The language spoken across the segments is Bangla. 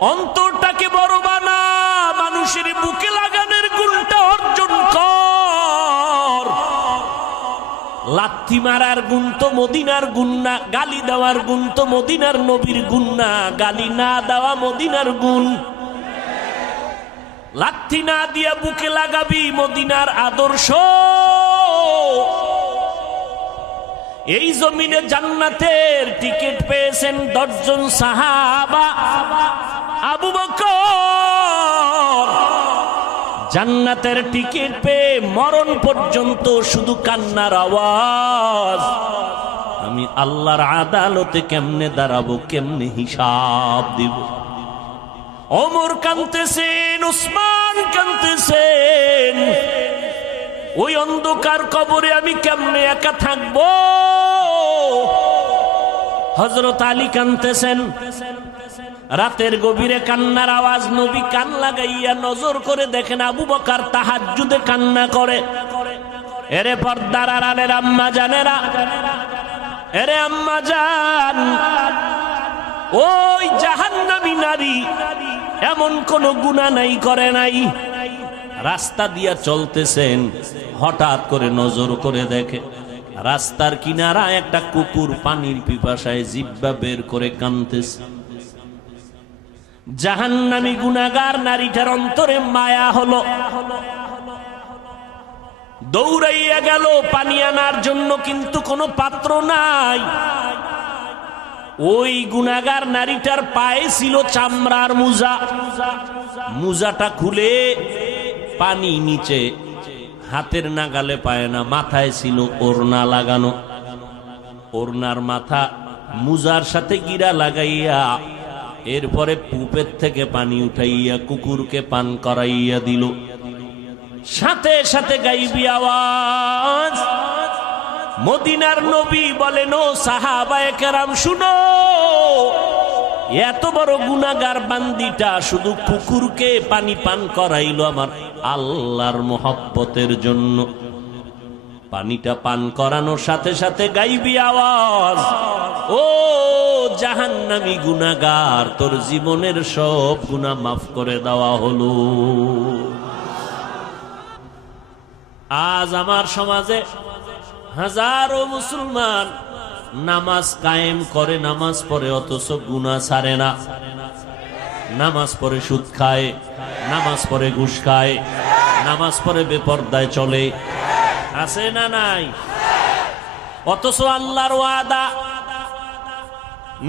অন্তরটাকে বড় বানা, মানুষের বুকে লাগানোর গুণটা অর্জন কর। লাথি মারার গুণ তো মদিনার গুণ না, গালি দেওয়ার গুণ তো মদিনার নবীর গুণ না, গালি না দেওয়া মদিনার গুণ। লাথি না দিয়া বুকে লাগাবি মদিনার আদর্শ। এই জমিনে জান্নাতের টিকিট পেয়েছেন 10 জন সাহাবা। আবু বকর জান্নাতের টিকিট পেয়ে মরণ পর্যন্ত শুধু কান্নার আওয়াজ। আমি আল্লাহর আদালতে কেমনে দাঁড়াবো, কেমনে হিসাব দিব। ওমর কাঁদতেছেন, উসমান কাঁদতেছেন, ওই অন্ধকার কবরে আমি কেমনে একা থাকবো। হযরত আলী কাঁদতেছেন, রাতের গভীরে কান্নার আওয়াজ। নবী কান লাগাইয়া নজর করে দেখেন আবু বকর তাহাজ্জুদে কান্না করে। এরে পর্দার আড়ালের আম্মা জানেরা, এরে আম্মা জান, ওই জাহান্নামী নারী এমন কোন গুনাহ নাই করে নাই। রাস্তা দিয়া চলতেছেন, হঠাৎ করে নজর করে দেখে রাস্তার কিনারা একটা কুকুর পানির পিপাসায় জিহ্বা বের করে কাঁদতেছে। জাহান্নামী গুনাহগার নারীটার অন্তরে মায়া হলো, দৌড়াইয়া গেল পানি আনার জন্য, কিন্তু কোনো পাত্র নাই। ওই গুনাহগার নারীটার পায়ে ছিল চামড়ার মোজা। মোজাটা খুলে পানি নিচে, হাতের নাগালে পায় না। মাথায় ছিল ওড়না লাগানো, ওড়নার মাথা মোজার সাথে গিরা লাগাইয়া এরপরে পুপের থেকে পানি উঠাইয়া কুকুরকে পান করাইয়া দিল। সাথে সাথে গাইবি আওয়াজ, মদিনার নবী বলেন, ও সাহাবায়ে কেরাম শুনো, এত বড় গুনাহগার বান্দিটা শুধু কুকুরকে পানি পান করাইলো আমার আল্লাহর মোহব্বতের জন্য। পানিটা পান করানোর সাথে সাথে গাইবি আওয়াজ, ও জাহান্নামী গুনাহগার, তোর জীবনের সব গুনাহ মাফ করে দেওয়া হলো। আজ আমার সমাজে হাজারো মুসলমান নামাজ কায়েম করে, নামাজ পড়ে, অথচ গুনাহ ছাড়ে না। নামাজ পড়ে সুদ খায়, নামাজ পড়ে ঘুষ খায়, নামাজ পড়ে বেপরদায় চলে, আছে না নাই? অথচ আল্লাহর ওয়াদা,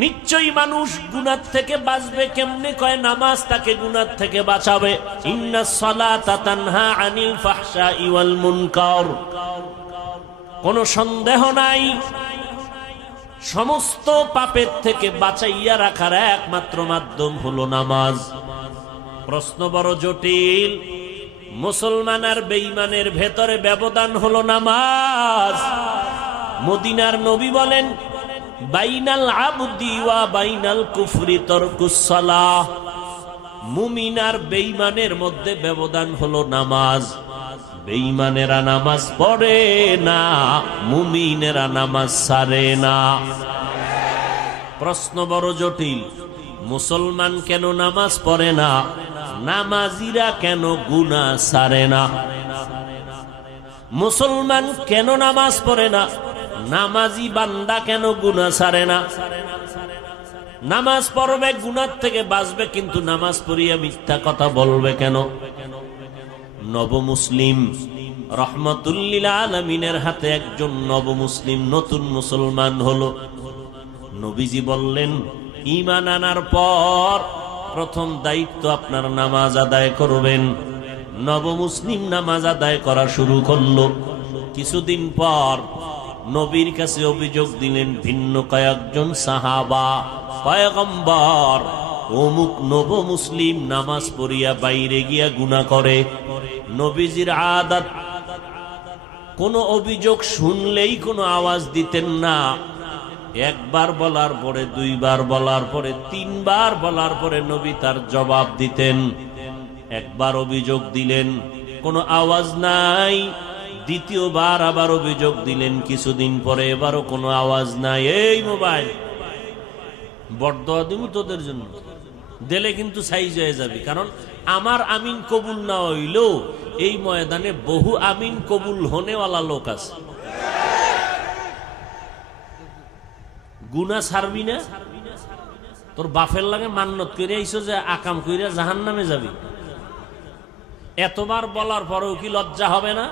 নিশ্চয়ই মানুষ গুনাহ থেকে বাঁচবে। কেমনে? কয় নামাজ তাকে গুনাহ থেকে বাঁচাবে। ইন্নাস সালাতা তানহা আনিল ফাহশাই ওয়াল মুনকার। কোনো সন্দেহ নাই, সমস্ত পাপের থেকে বাঁচাইয়া রাখার একমাত্র মাধ্যম হলো নামাজ। প্রশ্ন বড় জটিল। মুসলমান আর বেঈমানের ভেতরে ব্যবধান হলো নামাজ। মদিনার নবী বলেন, বাইনাল আবদি ওয়া বাইনাল কুফরি তারকুস সালাহ। মুমিন আর বেঈমানের মধ্যে ব্যবধান হলো নামাজ। বেঈমানেরা নামাজ পড়ে না, মুমিনেরা নামাজ ছাড়ে না। প্রশ্ন বড় জটিল। মুসলমান কেন নামাজ পড়ে না? নামাজিরা কেন গুনাহ ছাড়ে না? মুসলমান কেন নামাজ পড়ে না? নামাজি বান্দা কেন গুনাহ ছাড়ে না? নামাজ পড়বে, গুনাহ থেকে বাঁচবে, কিন্তু নামাজ পড়িয়া মিথ্যা কথা বলবে কেন? নব মুসলিম রহমাতুল্লিল আলামিনের হাতে একজন নব মুসলিম নতুন মুসলমান হলো। নবীজি বললেন, ঈমান আনার পর প্রথম দায়িত্ব আপনার নামাজ আদায় করবেন। নব মুসলিম নামাজ আদায় করা শুরু করলো। কিছুদিন পর নবীর কাছে অভিযোগ দিলেন ভিন্ন কয়েকজন সাহাবা, পয়গম্বর, অমুক নব মুসলিম নামাজ পড়িয়া বাইরে গিয়া গুনাহ করে। নবীজির আদত, কোন অভিযোগ শুনলেই কোনো আওয়াজ দিতেন না। একবার বলার পরে, দুইবার বলার পরে, তিনবার বলার পরে নবী তার জবাব দিতেন। একবার অভিযোগ দিলেন, কোনো আওয়াজ নাই। দ্বিতীয়বার আবার অভিযোগ দিলেন, কিছুদিন পরে এবারও কোনো আওয়াজ নাই। এই মোবাইল বড় দিমু তোদের জন্য, দিলে কিন্তু সাইজ হয়ে যাবে। কারণ আমার আমিন কবুল না হইলেও এই ময়দানে বহু আমিন কবুল হনেওয়ালা লোক আছে। গুনাহ ছাড়বি না? তোর বাপের লাগে মান্নত করে আইছো যে আকাম কইরা জাহান্নামে যাবি, এতবার বলার পরেও কি লজ্জা হবে না?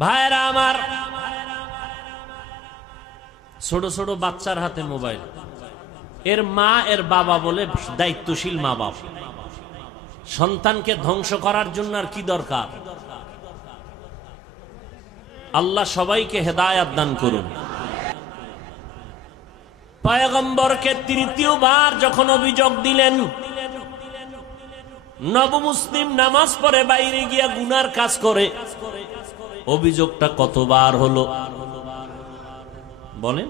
ভাইরা আমার, ছোট ছোট বাচ্চার হাতে মোবাইল, এর মা এর বাবা বলে দায়িত্বশীল মা বাপ, সন্তানকে ধ্বংস করার জন্য আর কি দরকার? আল্লাহ সবাইকে হেদায়েত দান করুন। পয়গম্বরকে তৃতীয়বার যখন অভিযোগ দিলেন, নবমুসলিম নামাজ পড়ে বাইরে গিয়া গুনার কাজ করে, অভিযোগটা কতবার হলো বলেন?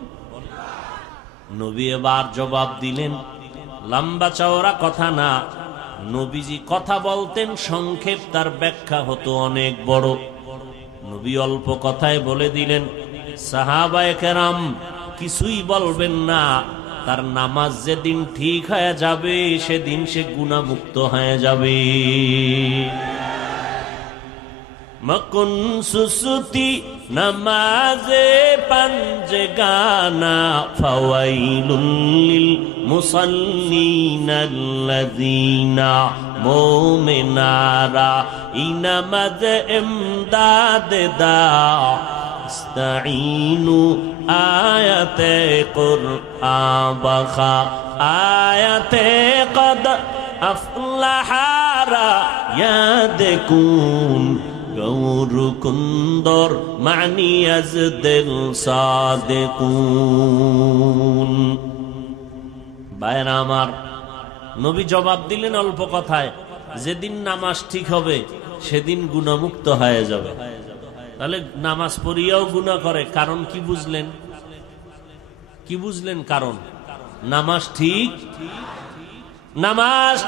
নবী এবার জবাব দিলেন, লম্বা চওড়া কথা না, নবীজি কথা বলতেন সংক্ষেপ, তার ব্যাখ্যা হতো অনেক বড়। নবী অল্প কথায় বলে দিলেন, সাহাবায়ে কেরাম কিছুই বলবেন না, তার নামাজ যেদিন ঠিক হয়ে যাবে সেদিন সে গুনাহমুক্ত হয়ে যাবে। মকুন সুসুতি নামাজে পাঞ্জগানা ফাওয়াইলুল লিল মুসাল্লিনাল্লাযীনা মুমিনারা ইনামাজ ইমদাদ দা ইস্তাঈনু আয়াতে কুরআন বাখা আয়াতে কদ আফলাহারা ইয়াদকুন গৌর কুন্দর মানি আজ দিল সাদেকুন। ভাইরা আমার, নবী জবাব দিলেন অল্প কথায়, যেদিন নামাজ ঠিক হবে সেদিন গুনাহমুক্ত হয়ে যাবে। তাহলে নামাজ পড়িয়াও গুনাহ করে, কারণ কি বুঝলেন? কি বুঝলেন কারণ? নামাজ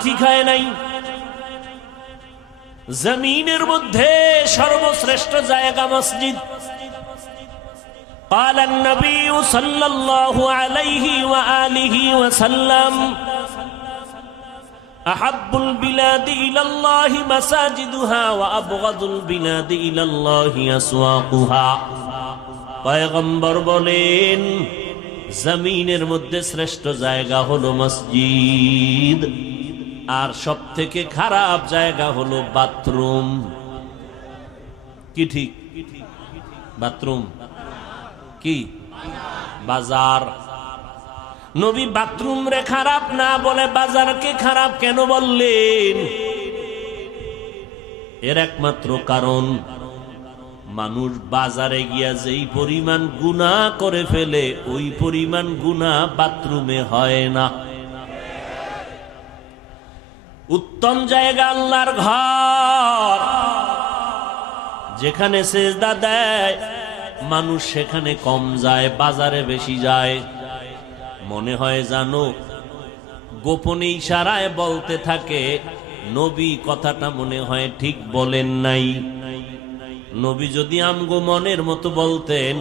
ঠিক হয় নাই। জমিনের মধ্যে সর্বশ্রেষ্ঠ জায়গা মসজিদ। قال النبي صلى الله عليه وآله وسلم أحب البلاد إلى الله مساجدها وأبغض البلاد إلى الله أسواقها। পয়গম্বর বলেন, জমিনের মধ্যে শ্রেষ্ঠ জায়গা হলো মসজিদ, আর সব থেকে খারাপ জায়গা হলো বাথরুম। কি ঠিক? বাথরুম কি? বাজার। নবী বাথরুম রে খারাপ না বলে বাজারকে খারাপ কেন বললেন? এর একমাত্র কারণ, মানুষ বাজারে গিয়া যেই পরিমাণ গুনাহ করে ফেলে ওই পরিমাণ গুনাহ বাথরুমে হয় না। উত্তম জায়গা আল্লাহর ঘর, যেখানে সেজদা দেয় মানুষ সেখানে কম যায়, বাজারে বেশি যায়। মনে হয় জানো গোপনে ইশারায় বলতে থাকে, নবী কথাটা মনে হয় ঠিক বলেন নাই। নবী যদি আমগো মনের মতো বলতেন,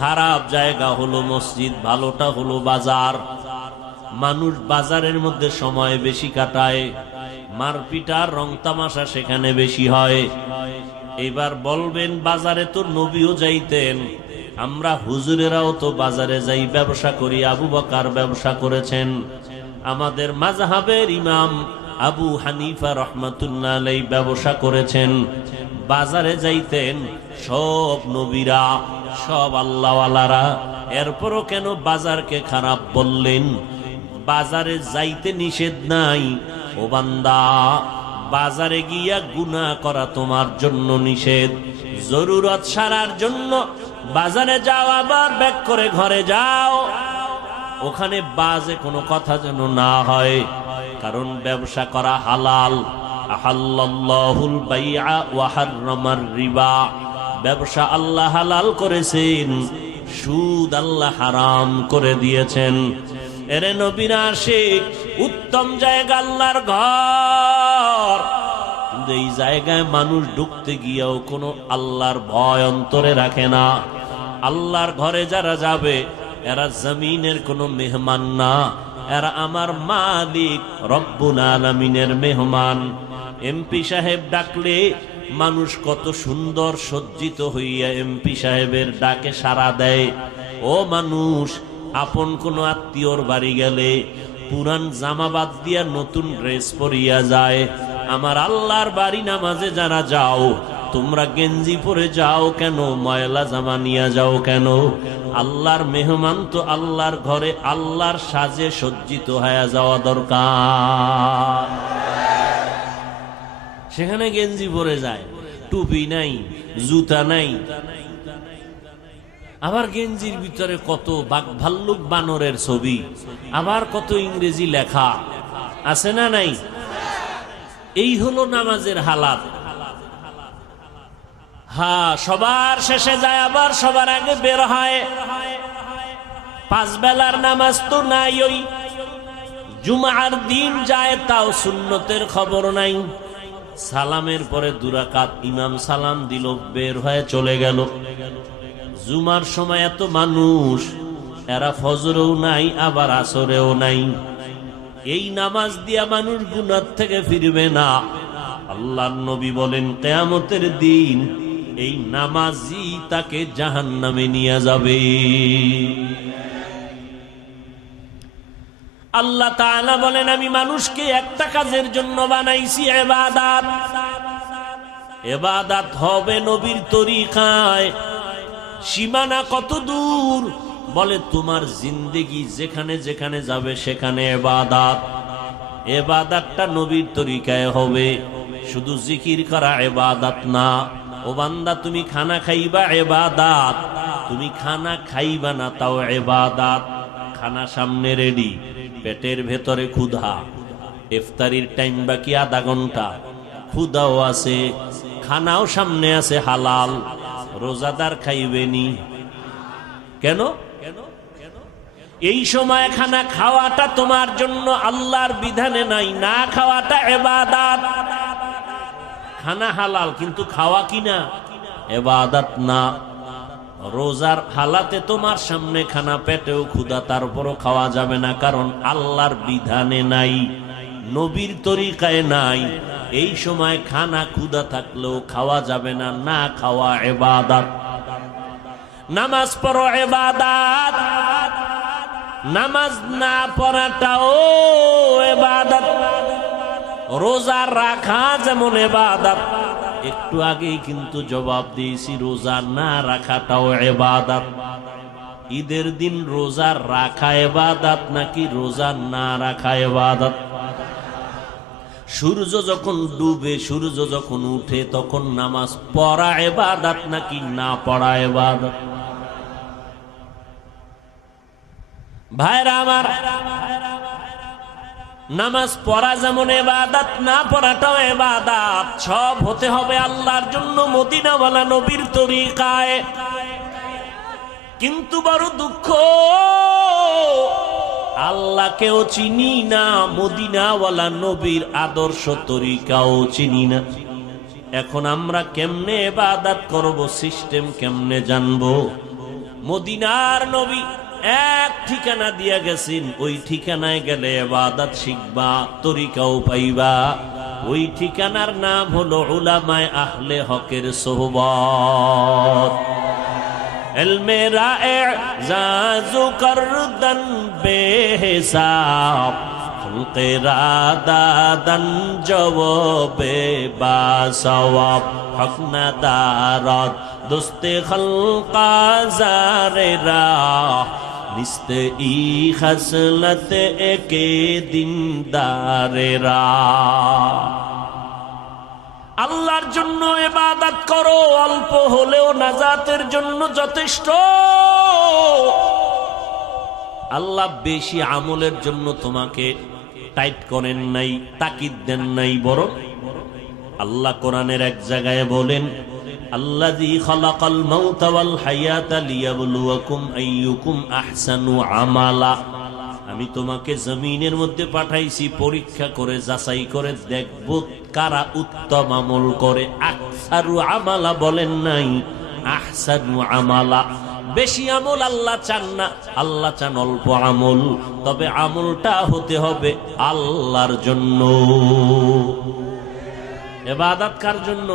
খারাপ জায়গা হলো মসজিদ, ভালোটা হলো বাজার। মানুষ বাজারের মধ্যে সময় বেশি কাটায়, মারপিট আর রং তামাশা সেখানে বেশি হয়। এবার বলবেন বাজারে তো নবীও যাইতেন, আমরা হুজুরেরাও তো বাজারে যাই, ব্যবসা করি। আবু বকর ব্যবসা করেছেন, আমাদের মাযহাবের ইমাম আবু হানিফা রাহমাতুল্লাহ আলাইহি ব্যবসা করেছেন, বাজারে যাইতেন সব নবীরা, সব আল্লাহওয়ালারা। এরপরও কেন বাজারকে খারাপ বললেন? বাজারে যাইতে নিষেধ নাই ও বান্দা, বাজারে গিয়া গুনাহ করা তোমার জন্য নিষেধ। জরুরত সারার জন্য বাজারে যাও, আবার ব্যাক করে ঘরে যাও, ওখানে বাজে কোনো কথা যেন না হয়, কারণ ব্যবসা করা হালাল। আহাল্লাল্লাহুল বাইআ ওয়া হাররামার রিবা, ব্যবসা আল্লাহ হালাল করেছেন, সুদ আল্লাহ হারাম করে দিয়েছেন। এরে নবীর আশিক, উত্তম জায়গা আল্লাহর ঘর, কিন্তু এই জায়গায় মানুষ ঢুকতে গিয়েও কোনো আল্লাহর ভয় অন্তরে রাখে না। আল্লাহর ঘরে যারা যাবে এরা জমিনের কোনো মেহমান না, এরা আমার মালিক রব্বুল আলামিনের মেহমান। এমপি সাহেব ডাকলে মানুষ কত সুন্দর সজ্জিত হইয়া এমপি সাহেবের ডাকে সাড়া দেয়। ও মানুষ, আপন কোনো আত্মীয়র বাড়ি গেলে পুরান জামা বাদ দিয়া নতুন ড্রেস পরিয়া যায়। আমার আল্লাহর বাড়ি নামাজে যারা যাও, তোমরা গেঞ্জি পরে যাও কেন? ময়লা জামা নিয়ে যাও কেন? আল্লাহর মেহমান তো আল্লাহর ঘরে আল্লাহর সাজে সজ্জিত হয়ে যাওয়া দরকার। সেখানে গেঞ্জি পরে যায়, টুপি নাই, জুতা নাই, আবার গেঞ্জির ভিতরে কত বাঘ ভাল্লুক বানরের ছবি, আবার কত ইংরেজি লেখা আছে না নাই? এই হলো নামাজের হালাত। হ্যাঁ, সবার শেষে যায় আবার সবার আগে বের হয়। 5 বেলার নামাজ তো নাই, ওই জুমার দিন যায় তাও সুন্নতের খবর নাই। সালামের পরে 2 রাকাত ইমাম সালাম দিল, বের হয়ে চলে গেল। জুমার সময় এত মানুষ, এরা ফজরেও নাই আবার আসরেও নাই। এই নামাজ দিয়া মানুষ গুনাহ থেকে ফিরবে না। আল্লাহর নবী বলেন কিয়ামতের দিন এই নামাজি তাকে জাহান্নামে নিয়ে যাবে। আল্লাহ তাআলা বলেন আমি মানুষকে একটা কাজের জন্য বানাইছি, ইবাদত। ইবাদত হবে নবীর তরিকায়। সীমানা কত দূর? বলে তোমার জিন্দেগি যেখানে যেখানে যাবে সেখানে ইবাদত। ইবাদতটা নবীর তরিকায় হবে, শুধু জিকির করা ইবাদত না। ও বান্দা, তুমি খানা খাইবা ইবাদত, তুমি খানা খাইবা না তাও ইবাদত। খানা সামনে রেডি, পেটের ভেতরে ক্ষুধা, ইফতারির টাইম বাকি আধা ঘন্টা, ক্ষুধাও আছে, খানাও সামনে আছে হালাল। রোজাদার খাইবেনি কেন? এই সময় খানা খাওয়াটা তোমার জন্য আল্লাহর বিধানে নাই, না খাওয়াটা ইবাদত। খানা হালাল কিন্তু খাওয়া কিনা ইবাদত না। রোজার হালাতে তোমার সামনে খানা, পেটেও ক্ষুধা, তারপরও খাওয়া যাবে না, কারণ আল্লাহর বিধানে নাই, নবীর তরিকায় নাই। এই সময় খানা ক্ষুধা থাকলেও খাওয়া যাবে না, না খাওয়া ইবাদত। নামাজ পড়ো ইবাদত, নামাজ না পড়াটাও ইবাদত। রোজা রাখা যেমন ইবাদত, একটু আগেই কিন্তু জবাব দিয়েছি রোজা না রাখাটাও ইবাদত। ঈদের দিন রোজা রাখা ইবাদত নাকি রোজা না রাখা ইবাদত? সূর্য যখন ডুবে, সূর্য যখন উঠে, তখন নামাজ পড়া ইবাদত নাকি না পড়া ইবাদত? ভাইরা আমার, নামাজ পড়া যেমন ইবাদত, না পড়াটাও ইবাদত। সব হতে হবে আল্লাহর জন্য, মদিনাওয়ালা নবীর তরিকায়। কিন্তু বড় দুঃখ, আল্লাহকেও চিনি না, মদিনাওয়ালা নবীর আদর্শ তরিকাও চিনি না। এখন আমরা কেমনে ইবাদত করব, সিস্টেম কেমনে জানবো? মদিনার নবী এক ঠিকানা দিয়া গেছেন, ওই ঠিকানায় গেলে ইবাদত শিখবা, তরিকাও পাইবা। ওই ঠিকানার নাম হলো উলামায়ে আহলে হকের সোহবত। ইলমে রায়ে জাজু করদন বেহিসাব, খুলকে রাদাদান জওবে বাসওয়াব, হক না দারদ দোস্তে খলকা জারে রাহ, নিস্তে ই খসলত একে দিনদারে রাহ। আল্লাহর জন্য ইবাদত করো, অল্প হলেও নাজাতের জন্য যথেষ্ট। আল্লাহ বেশি আমলের জন্য তোমাকে টাইট করেন নাই, তাকিদ দেন নাই, বরং আল্লাহ কোরআনের এক জায়গায় বলেন আল্লাযী খালাকাল মাউতা ওয়াল হায়াতা লিয়াবলুয়াকুম আইয়ুকুম আহসানু আমালা। আমি তোমাকে জমিনের মধ্যে পাঠাইছি পরীক্ষা করে, যাচাই করে দেখব কারা উত্তম আমল করে। আকসারু আমালা বলেন নাই, আহসানু আমালা। বেশি আমল আল্লাহ চান না, আল্লাহ চান অল্প আমল, তবে আমলটা হতে হবে আল্লাহর জন্য। ইবাদত কার জন্য?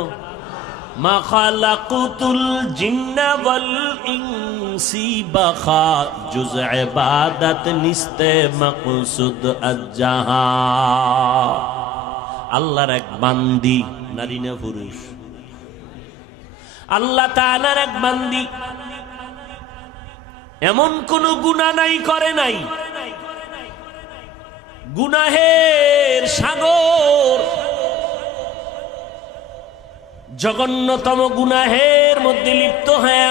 মা খালাকুতুল জিন্না ওয়াল ইনসি বাখা, জুজ ইবাদত নিস্তে মাকসুদ আজ্জাহা। আল্লাহর এক বান্দি, নারী না পুরুষ? আল্লাহ তাআলার এক বান্দি, এমন কোন গুনাহ নাই করে নাই, গুনাহের সাগর, জঘন্যতম গুনাহের মধ্যে লিপ্ত হয়ে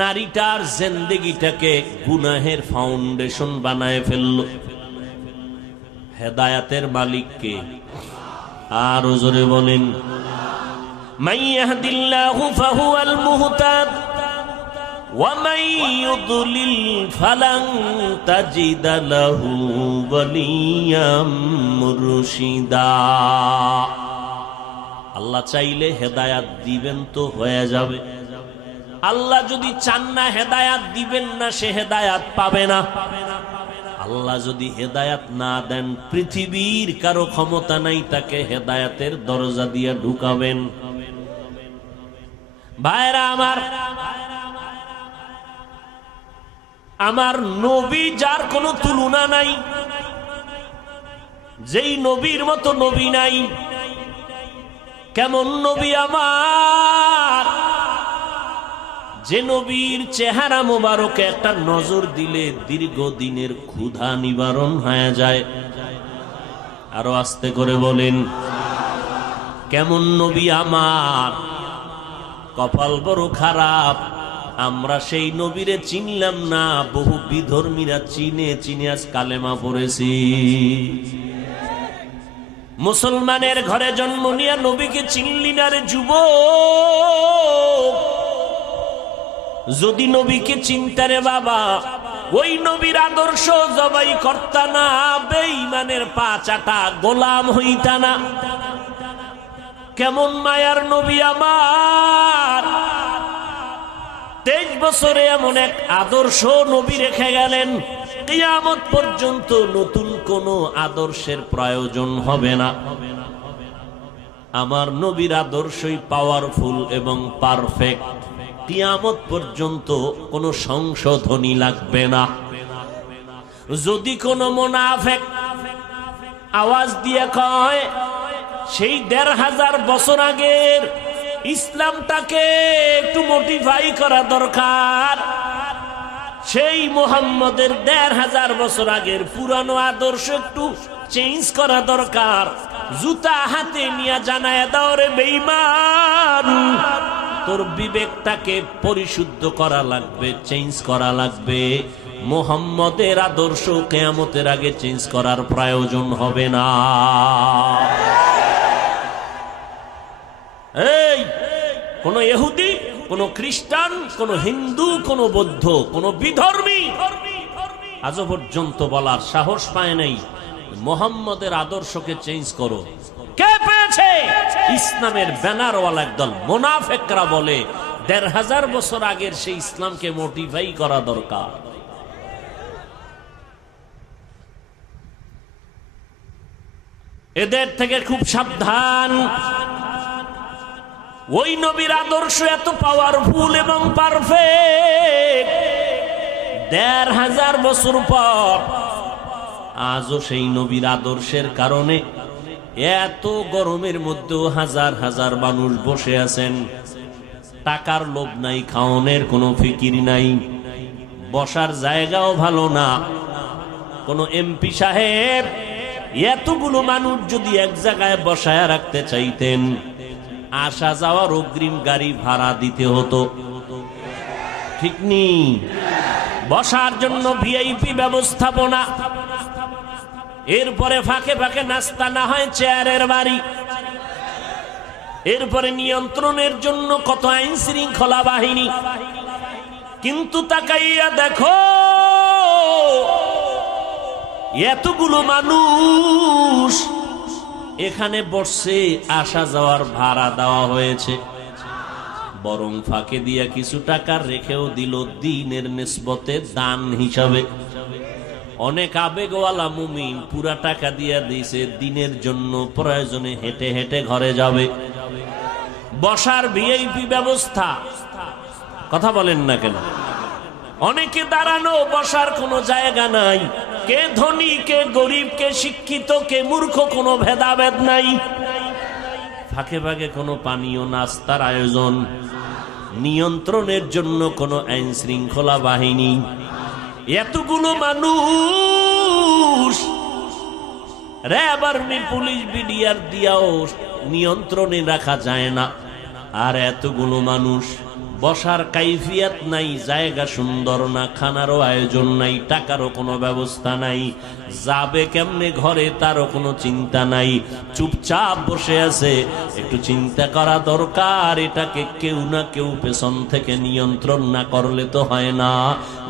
নারীটার জিন্দেগিটাকে গুনাহের ফাউন্ডেশন বানায় ফেলল। হেদায়াতের মালিক কে? আর জোরে বলেন, মান ইয়াহদিল্লাহু ফাহুয়াল মুহতাদ ওয়া মান ইউদ্লিল ফালান তাজিদা লাহু ওয়ালিয়াম মুরশিদা। আল্লাহ চাইলে হেদায়াত দিবেন তো হয়ে যাবে, আল্লাহ যদি চান না হেদায়াত দিবেন না, সে হেদায়াত পাবে না। আল্লাহ যদি হেদায়াত না দেন, পৃথিবীর কারো ক্ষমতা নাই তাকে হেদায়াতের দরজা দিয়ে ঢুকাবেন। ভাইরা আমার, আমার নবী যার কোনো তুলনা নাই, যেই নবীর মতো নবী নাই। কেমন নবী আমার, যে নবীর চেহারা মোবারকে একটা নজর দিলে দীর্ঘদিনের ক্ষুধা নিবারণ হয়ে যায়। আরো আস্তে করে বলেন, কেমন নবী আমার। কপাল বড় খারাপ, আমরা সেই নবীরে চিনলাম না, বহু বিধর্মীরা চিনে চিনে আজ কালেমা পড়েছি। মুসলমানের ঘরে জন্ম নিয়ে নবীকে চিনলি না রে যুবক। যদি নবীকে চিনতে রে বাবা, ওই নবীর আদর্শ জবাই করতা না, বেঈমানের পা চাটা গোলাম হইতা না। কেমন মায়ার নবী আমার, 23 বছরে এমন এক আদর্শ নবী রেখে গেলেন, কিয়ামত পর্যন্ত নতুন কোন আদর্শের প্রয়োজন হবে না। আমার নবীর আদর্শই পাওয়ারফুল এবং পারফেক্ট, কিয়ামত পর্যন্ত কোনো সংশোধনী লাগবে না। যদি কোনো মুনাফিক আওয়াজ দিয়ে কয় সেই 1500 বছর আগের ইসলামটাকে একটু মডিফাই করা দরকার, সেই মুহাম্মদের 1500 বছর আগের পুরানো আদর্শ একটু চেঞ্জ করা দরকার, জুতা হাতে নিয়ে জানায় দাও রে বেঈমান, তোর বিবেকটাকে পরিশুদ্ধ করা লাগবে, চেঞ্জ করা লাগবে। মুহাম্মদের আদর্শ কিয়ামতের আগে চেঞ্জ করার প্রয়োজন হবে না। এই কোন ইহুদি, কোন খ্রিস্টান, কোন হিন্দু, কোন বৌদ্ধ, কোন বিধর্মী আজ পর্যন্ত বলার সাহস পায় নাই মুহাম্মদের আদর্শকে চেঞ্জ করো। কে পেয়েছে? ইসলামের ব্যানারওয়ালা একদল মুনাফিকরা বলে 1500 বছর আগের সেই ইসলামকে মডিফাই করা দরকার। এদের থেকে খুব সাবধান। ওই নবীর আদর্শ এত পাওয়ারফুল এবং পারফেক্ট, 1500 বছর পর আজও সেই নবীর আদর্শের কারণে এত গরমের মধ্যেও হাজার হাজার মানুষ বসে আছেন। টাকার লোভ নাই, খাওয়ানোর কোনো ফিকির নাই, বসার জায়গাও ভালো না। কোন এমপি সাহেব এতগুলো মানুষ যদি এক জায়গায় বসায় রাখতে চাইতেন, আসা যাওয়ার অগ্রিম গাড়ি ভাড়া দিতে হতো, ঠিক নি? বসার জন্য ভিআইপি ব্যবস্থাপনা, এরপরে ফাঁকে ফাঁকে নাস্তা, না হয় চেয়ারের বাড়ি, এরপরে নিয়ন্ত্রণের জন্য কত আইন শৃঙ্খলা বাহিনী। কিন্তু তাকাইয়া দেখো এতগুলো মানুষ এখানে বসছে, আসা যাওয়ার ভাড়া দেওয়া হয়েছে, বরং ফাঁকে দিয়া কিছু টাকা রেখেও দিল দ্বীনের নিসবতে দান হিসাবে। অনেক আবেগওয়ালা মুমিন পুরা টাকা দিয়া দিয়েছে দ্বীনের জন্য, প্রয়োজনে হেঁটে হেঁটে ঘরে যাবে। বসার ভিআইপি ব্যবস্থা, কথা বলেন না কেন? অনেকে দাঁড়ানো, বসার কোনো জায়গা নাই। কে ধনী, কে গরিব, কে শিক্ষিত, কে মূর্খ, কোনো ভেদাভেদ নাই। ফাঁকে ফাঁকে কোনো পানীয় নাস্তার আয়োজন, নিয়ন্ত্রণের জন্য কোনো আইন শৃঙ্খলা বাহিনী। এতগুলো মানুষ র্যাব, আর্মি, পুলিশ, বিডিআর দিয়াও নিয়ন্ত্রণে রাখা যায় না। আর এতগুলো মানুষ, বসার কাইফিয়াত নাই, জায়গা সুন্দর না, খানারও আয়োজন নাই, টাকারও কোনো ব্যবস্থা নাই, যাবে কেমনে ঘরে তারও কোনো চিন্তা নাই, চুপচাপ বসে আছে। একটু চিন্তা করা দরকার, এটাকে কেউ না কেউ পেছন থেকে নিয়ন্ত্রণ না করলে তো হয় না।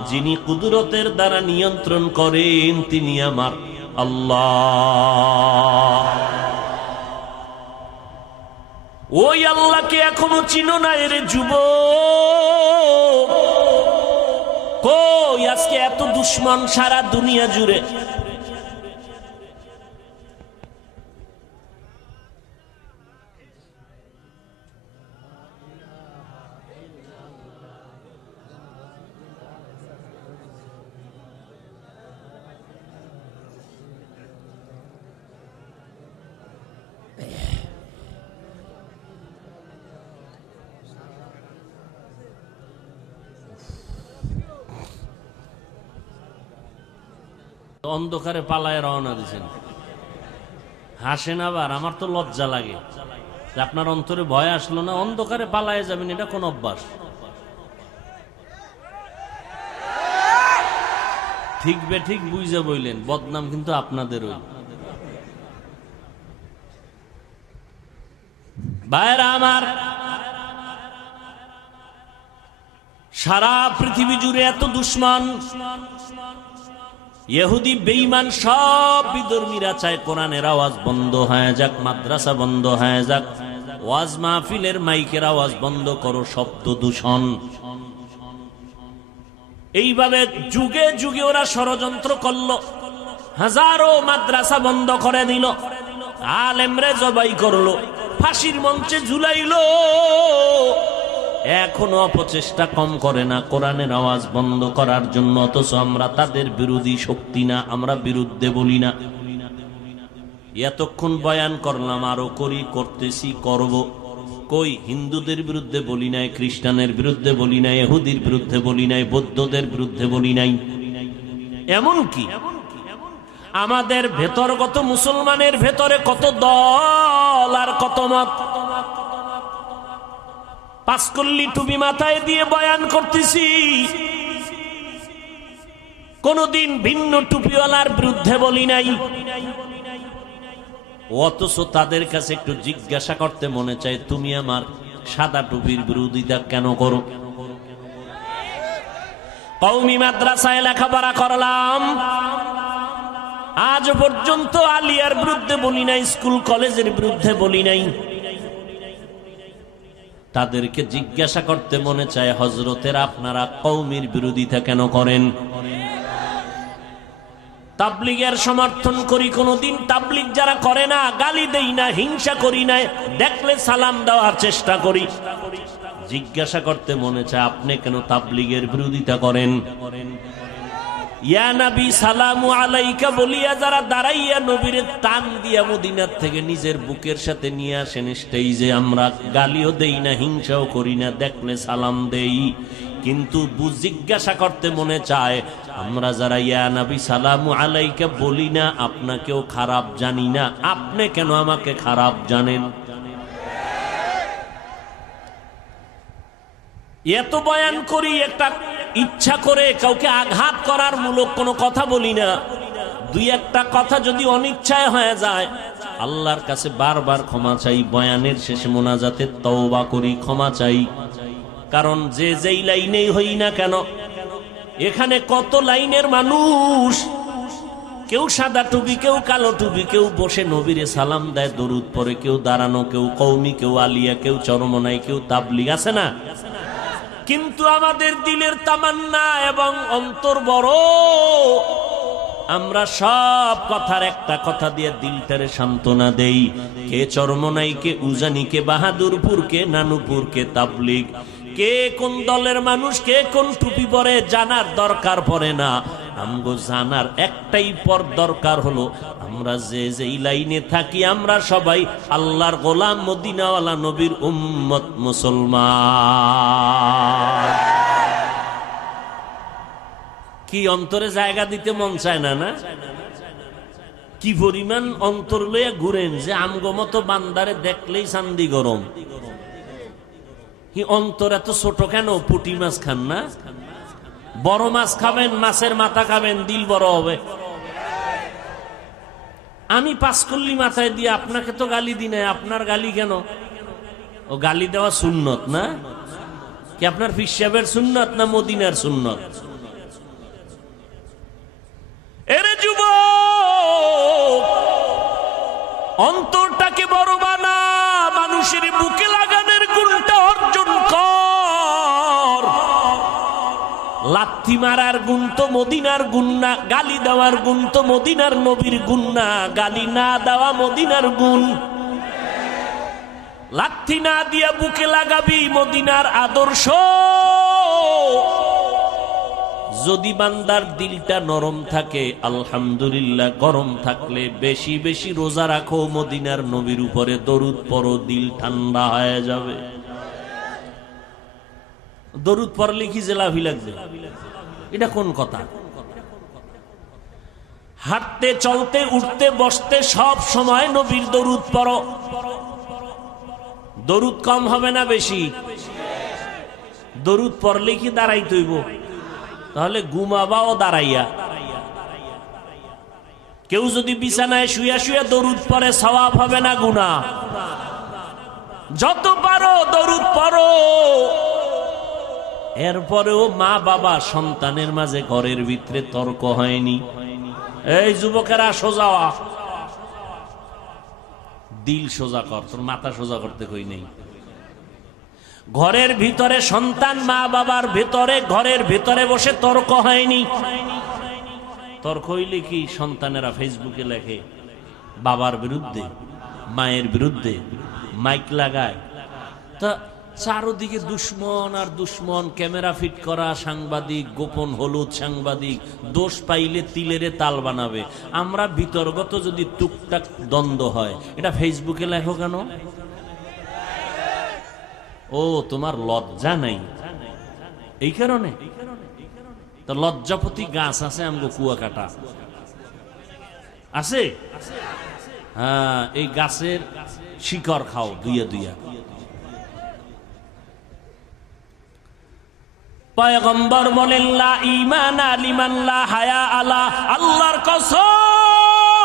যিনি কুদরতের দ্বারা নিয়ন্ত্রণ করেন তিনি আমার আল্লাহ। ওই আল্লাহকে এখনো চিনো না রে যুবক? কই আজকে এত দুশ্মন সারা দুনিয়া জুড়ে? অন্ধকারে পালায় রওনা দিয়েছেন, হাসেন আবার। আমার তো লজ্জা লাগে যে আপনার অন্তরে ভয় আসলো না, অন্ধকারে পালায় যাবেন, এটা কোন অভ্যাস? ঠিক বে ঠিক বুঝে বইলেন, বদনাম কিন্তু আপনাদেরই। ভাইরা আমার, সারা পৃথিবী জুড়ে এত দুশ্মন, ইহুদি বেঈমান সব বিধর্মীরা চায় কোরআনের আওয়াজ বন্ধ হয়ে যাক, মাদ্রাসা বন্ধ হয়ে যাক, ওয়াজ মাহফিলের মাইকের আওয়াজ বন্ধ করো, শব্দ দূষণ। এইভাবে যুগে যুগে ওরা ষড়যন্ত্র করলো, হাজারো মাদ্রাসা বন্ধ করে দিল, আলেমরে জবাই করলো, ফাঁসির মঞ্চে ঝুলাইলো। এখনো অপচেষ্টা কম করে না কোরআনের আওয়াজ বন্ধ করার জন্য। অথচ আমরা তাদের বিরোধী শক্তি না, আমরা বিরুদ্ধে বলি না। এতক্ষণ বয়ান করলাম, আরো করি, করতেছি, করব। কই হিন্দুদের বিরুদ্ধে বলি নাই, খ্রিস্টানের বিরুদ্ধে বলি নাই, ইহুদির বিরুদ্ধে বলি নাই, বৌদ্ধদের বিরুদ্ধে বলি নাই। এমন কি আমাদের ভেতরগত মুসলমানের ভেতরে কত দল আর কত মত। পাঁচকল্লি টুপি মাথায় দিয়ে বয়ান করতেছি, কোনদিন ভিন্ন টুপিওয়ালার বিরুদ্ধে বলি নাই। অথচ তাদের কাছে একটু জিজ্ঞাসা করতে মনে চায়, তুমি আমার সাদা টুপির বিরোধিতা কেন করো? কওমি মাদ্রাসায় লেখাপড়া করলাম, আজ পর্যন্ত আলিয়ার বিরুদ্ধে বলি নাই, স্কুল কলেজের বিরুদ্ধে বলি নাই। তাদেরকে জিজ্ঞাসা করতে মনে চায়, হযরতের আপনারা কওমির বিরোধিতা কেন করেন? তাবলীগের সমর্থন করি, কোনদিন তাবলীগ যারা করে না গালি দেই না, হিংসা করি না, দেখলে সালাম দেওয়ার চেষ্টা করি। জিজ্ঞাসা করতে মনে চায়, আপনি কেন তাবলীগের বিরোধিতা করেন? ইয়া নবী সালামু আলাইকা বলিয়া যারা দাঁড়াইয়া নবীর টান দিয়া মদিনার থেকে নিজের বুকের সাথে নিয়ে আসেন স্টেজে, আমরা গালিও দেই না, হিংসাও করি না, দেখলে সালাম দেই। কিন্তু জিজ্ঞাসা করতে মনে চায়, আমরা যারা ইয়া নবী সালামু আলাইকা বলি না, আপনাকেও খারাপ জানি না, আপনি কেন আমাকে খারাপ জানেন? এত বয়ান করি, একটা ইচ্ছা করে কাউকে আঘাত করার মূলক কোনো কথা বলি না। দুই একটা কথা যদি অনিচ্ছায় হয়ে যায়, আল্লাহর কাছে বারবার ক্ষমা চাই। বয়ানের শেষে মোনাজাতে তওবা করি, ক্ষমা চাই। কারণ যে যেই লাইনেই হই না কেন, এখানে কত লাইনের মানুষ, কেউ সাদা টুপি, কেউ কালো টুপি, কেউ বসে নবীরে সালাম দেয়, দরুদ পড়ে, কেউ দাঁড়ানো, কেউ কওমি, কেউ আলিয়া, কেউ চরমনাই, কেউ তাবলিগ, আছে না? কিন্তু আমাদের দিলের তামান্না এবং অন্তর বড়, আমরা সব কথার একটা কথা দিয়ে দিলটারে সান্ত্বনা দেই। কে চরমনাই, কে উজানি, কে বাহাদুরপুর, কে নানুপুর, কে তাবলিগ, কে কোন দলের মানুষ, কে কোন টুপি পরে জানার দরকার পড়ে না। আমগো জানার একটাই পর দরকার হলো, আমরা যে যেই লাইনে থাকি আমরা সবাই আল্লাহর গোলাম, মদিনাওয়ালা নবীর উম্মত, মুসলমান। কি অন্তরে জায়গা দিতে মন চায় না? না, কি পরিমাণ অন্তর লইয়া ঘুরেন যে আমগো মতো বান্দারে দেখলেই চান্দি গরম। কি অন্তর এত ছোট কেন? পুঁটি মাছ খান না? বড় মাছ খাবেন, মাছের মাথা খাবেন, দিল বড় হবে। আমি পাঁচকল্লি মাথায় দিয়ে আপনাকে তো গালি দিই না, আপনার গালি কেন? ও গালি দেওয়া সুন্নত না? কি আপনার পীর সাহেবের সুন্নত না মদিনার সুন্নত? এরে যুবক, অন্তরটাকে বড় বানা, মানুষের বুকে লাগানোর গুণটা অর্জন কর। লাথি মারার গুণ তো মদিনার গুণ না, গালি দেওয়ার গুণ তো মদিনার নবীর গুণ না, গালি না দেওয়া মদিনার গুণ। লাথি না দিয়া বুকে লাগাবি মদিনার আদর্শ। যদি বান্দার দিলটা নরম থাকে আলহামদুলিল্লাহ, গরম থাকলে বেশি বেশি রোজা রাখো, মদিনার নবীর উপরে দরুদ পড়ো, দিল ঠান্ডা হয়ে যাবে। দরুদ পড়লে কি জেলাভি লাগবে? এটা কোন কথা? হাঁটতে, চলতে, উঠতে, বসতে সব সময় নবীর দরুদ পড়ো। দরুদ কম হবে না বেশি? দরুদ পড়লে কি দাঁড়াইতে হইব? তাহলে ঘুমাবাও দাঁড়াইয়া। কেউ যদি বিছানায় শুয়া শুয়া দরুদ পড়ে সওয়াব হবে না গুনাহ? যত পারো দরুদ পড়ো। এরপরেও মা বাবা সন্তানের মাঝে ঘরের ভিতরে তর্ক হয়নি। এই যুবকেরা সোজা হ, দিল সোজা কর, তোর মাথা সোজা করতে কই নেই। ঘরের ভিতরে সন্তান মা বাবার ভিতরে, ঘরের ভিতরে বসে তর্ক হয়নি। তর্ক হইলে কি সন্তানেরা ফেসবুকে লেখে বাবার বিরুদ্ধে, মায়ের বিরুদ্ধে, মাইক লাগায়। তা চারোদিকে দুশ্মন আর দুশ্মন, ক্যামেরা ফিট করা সাংবাদিক, গোপন হলুদ সাংবাদিক, দোষ পাইলে তিলেরে তাল বানাবে। আমরা বিতর্গত যদি টুকটাক দ্বন্দ্ব হয়, এটা ফেসবুকে লেখো কেন? ও তোমার লজ্জা নাই, এই কারণে। তো লজ্জাপতি গাছ আছে আমগো কুয়াকাটা আছে, হ্যাঁ, এই গাছের শিকড় খাও দুইয়া দুইয়া। পয়গম্বর বলেন লা ঈমানা লিমান লা হায়া আলা, আল্লাহর কসম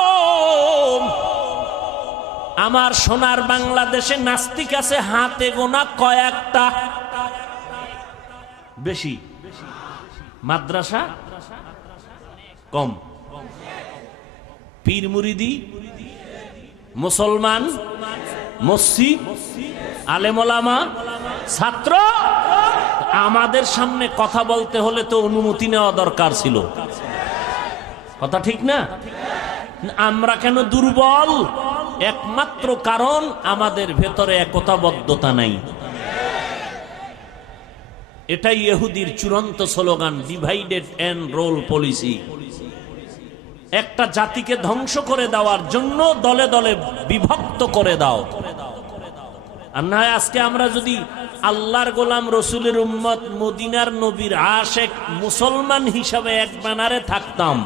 আমার সোনার বাংলাদেশে নাস্তিক আছে হাতে গোনা কয়েকটা, বেশি মাদ্রাসা কম। পীর মুরিদি, মুসলমান, মসজিদ, আলেম ওলামা, ছাত্র। আমাদের সামনে কথা বলতে হলে তো অনুমতি নেওয়া দরকার ছিল, কথা ঠিক না? আমরা কেন দুর্বল? একমাত্র কারণ আমাদের ভেতরে একতাবদ্ধতা নাই। এটাই ইহুদির চূড়ান্ত slogan, divided and rule policy. একটা জাতিকে ধ্বংস করে দেওয়ার জন্য দলে দলে বিভক্ত করে দাও। আর না আজকে আমরা যদি আল্লাহর গোলাম, রসুলের উম্মত, মদিনার নবীর আশেক মুসলমান হিসাবে এক ব্যানারে থাকতাম,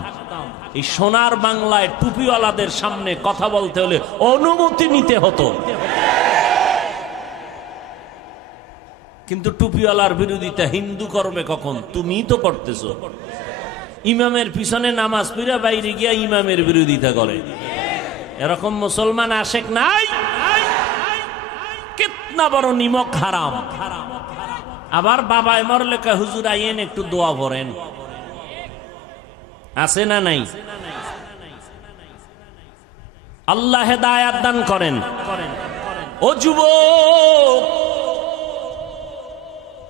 এই সোনার বাংলায় টুপিওয়ালাদের সামনে কথা বলতে হলে অনুমতি নিতে হতো। কিন্তু টুপিওয়ালার বিরোধিতা হিন্দু করবে কখন? তুমি তো করতেছো। ইমামের পিছনে নামাজ পড়া বাইরে গিয়া ইমামের বিরোধিতা করে, এরকম মুসলমান আশেক নাই? কিতনা বড় নিমক হারাম। আবার বাবায় মরলে কা হুজুর আইয়েন একটু দোয়া ভরেন, আছে না নাই? আল্লাহ হেদায়েত দান করেন। ও যুবক,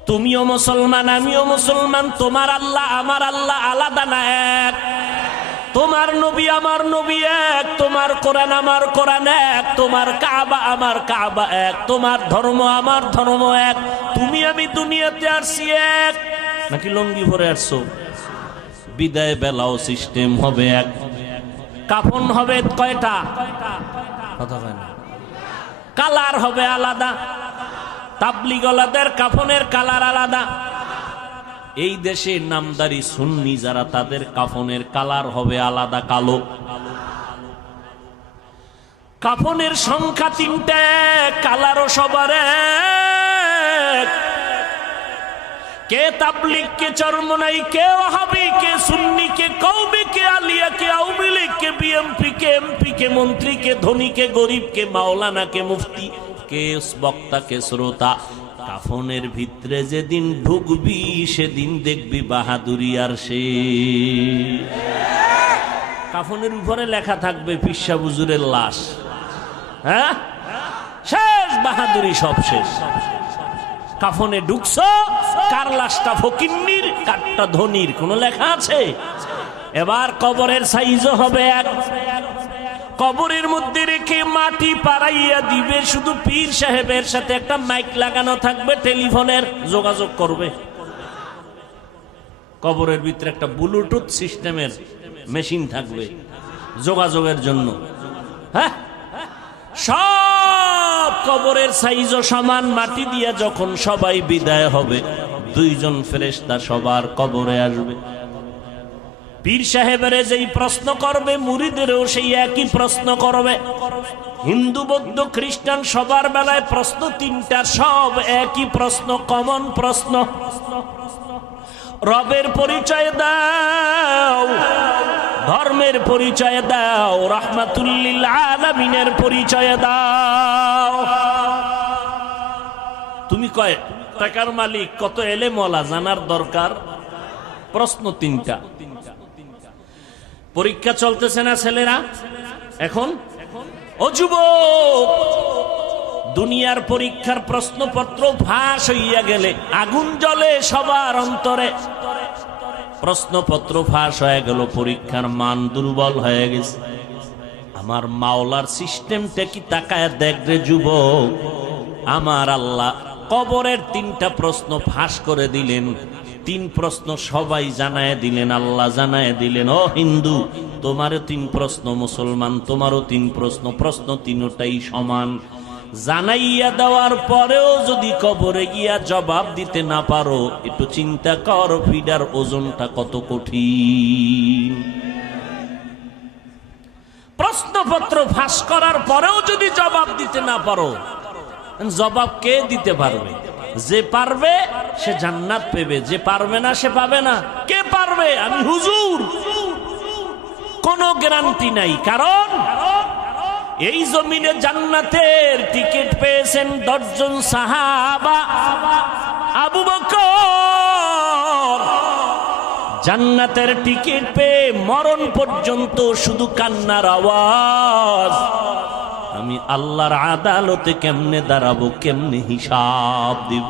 তুমিও মুসলমান, আমিও মুসলমান। তোমার আল্লাহ আমার আল্লাহ আলাদা না, এক। তোমার নবী আমার নবী এক, তোমার কোরআন আমার কোরআন এক, তোমার কাবা আমার কাবা এক, তোমার ধর্ম আমার ধর্ম এক। তুমি আমি দুনিয়াতে আসছি এক। নাকি লঙ্গি ভরে আসছো? বিদায় বেলাও সিস্টেম হবে এক। কাফন হবে কয়টা? কথা হয় না। কালার হবে আলাদা। তাবলিগলাদের কাফনের কালার আলাদা। এই দেশে নামদারি সুন্নি যারা, তাদের কাফনের কালার হবে আলাদা, কালো। কাফনের সংখ্যা 3টে, কালারও সবার এক। কে তাবলিগ, কে চরমনাই, কে ওয়াহাবি, কে সুন্নি, কে কওমি, কে আলিয়া, কে আওয়ামী লীগ, কে বিএমপি, কে এমপি, কে মন্ত্রী, কে ধনী, কে গরিব, কে মাওলানা, কে মুফতি, কে বক্তা, কে শ্রোতা। কাফনের ভিতরে যেদিন ঢুকবি সেদিন দেখবি বাহাদুরি আর সে। কাফনের উপরে লেখা থাকবে পিসা হুজুরের লাশ। হ্যাঁ, শেষ বাহাদুরি, সব শেষ। কাফনে ঢুকছো, কার লাশটা ফকিন্নির, কারটা ধনির, কোন লেখা আছে? এবার কবরের সাইজও হবে এক। কবরের মধ্যে রেখে মাটি পাড়াইয়া দিবে, শুধু পীর সাহেবের সাথে একটা মাইক লাগানো থাকবে, টেলিফোনের যোগাযোগ করবে। কবরের ভিতরে একটা ব্লুটুথ সিস্টেমের মেশিন থাকবে যোগাযোগের জন্য। হ্যাঁ, সব কবরের সাইজও সমান। মাটি দিয়া যখন সবাই বিদায় হবে, 2জন ফেরেশতা সবার কবরে আসবে। পীর সাহেবের যেই প্রশ্ন করবে, মুরিদেরও সেই একই প্রশ্ন করবে। হিন্দু বৌদ্ধ খ্রিস্টান সবার বেলায় প্রশ্ন 3টা, সব একই প্রশ্ন, কমন প্রশ্ন। রবের পরিচয় দাও, ধর্মের পরিচয় দাও, রাহমাতুল লিল আলামিনের পরিচয় দাও। তুমি কয় টাকার মালিক, কত এলেম ওয়ালা, জানার দরকার। প্রশ্ন 3টা। পরীক্ষা চলতেছে না ছেলেরা এখন? ও যুবক, দুনিয়ার পরীক্ষার প্রশ্নপত্র ফাঁস হইয়া গেলে আগুন জ্বলে সবার অন্তরে। প্রশ্নপত্র ফাঁস হয়ে গেল, পরীক্ষার মান দুর্বল হয়ে গেছে। আমার মাওলার সিস্টেমটা কি তাকায় দেখ রে যুবক। আমার আল্লাহ কবরের 3টা প্রশ্ন ফাঁস করে দিলেন। 3 প্রশ্ন সবাই জানায় দিলেন, আল্লাহ জানায় দিলেন। ও হিন্দু, তোমারও 3 প্রশ্ন, মুসলমান তোমারও 3 প্রশ্ন। প্রশ্ন 3টাই সমান। জানাইয়া দেওয়ার পরেও যদি কবরে গিয়া জবাব দিতে না পারো, একটু চিন্তা কর ফিডার ওজনটা কত কঠিন। প্রশ্নপত্র ফাঁস করার পরেও যদি জবাব দিতে না পারো, জবাব কে দিতে পারবে? যে পারবে সে জান্নাত পেবে, যে পারবে না সে পাবে না। কে পারবে? আমি হুজুর। কোনো গ্যারান্টি নাই, কারণ এই জমিনে জান্নাতের টিকিট পেয়েছেন 10 জন সাহাবা। আবু বকর জান্নাতের টিকিট পেয়ে মরণ পর্যন্ত শুধু কান্নার আওয়াজ। আমি আল্লাহর আদালতে কেমনে দাঁড়াবো, কেমনে হিসাব দিব।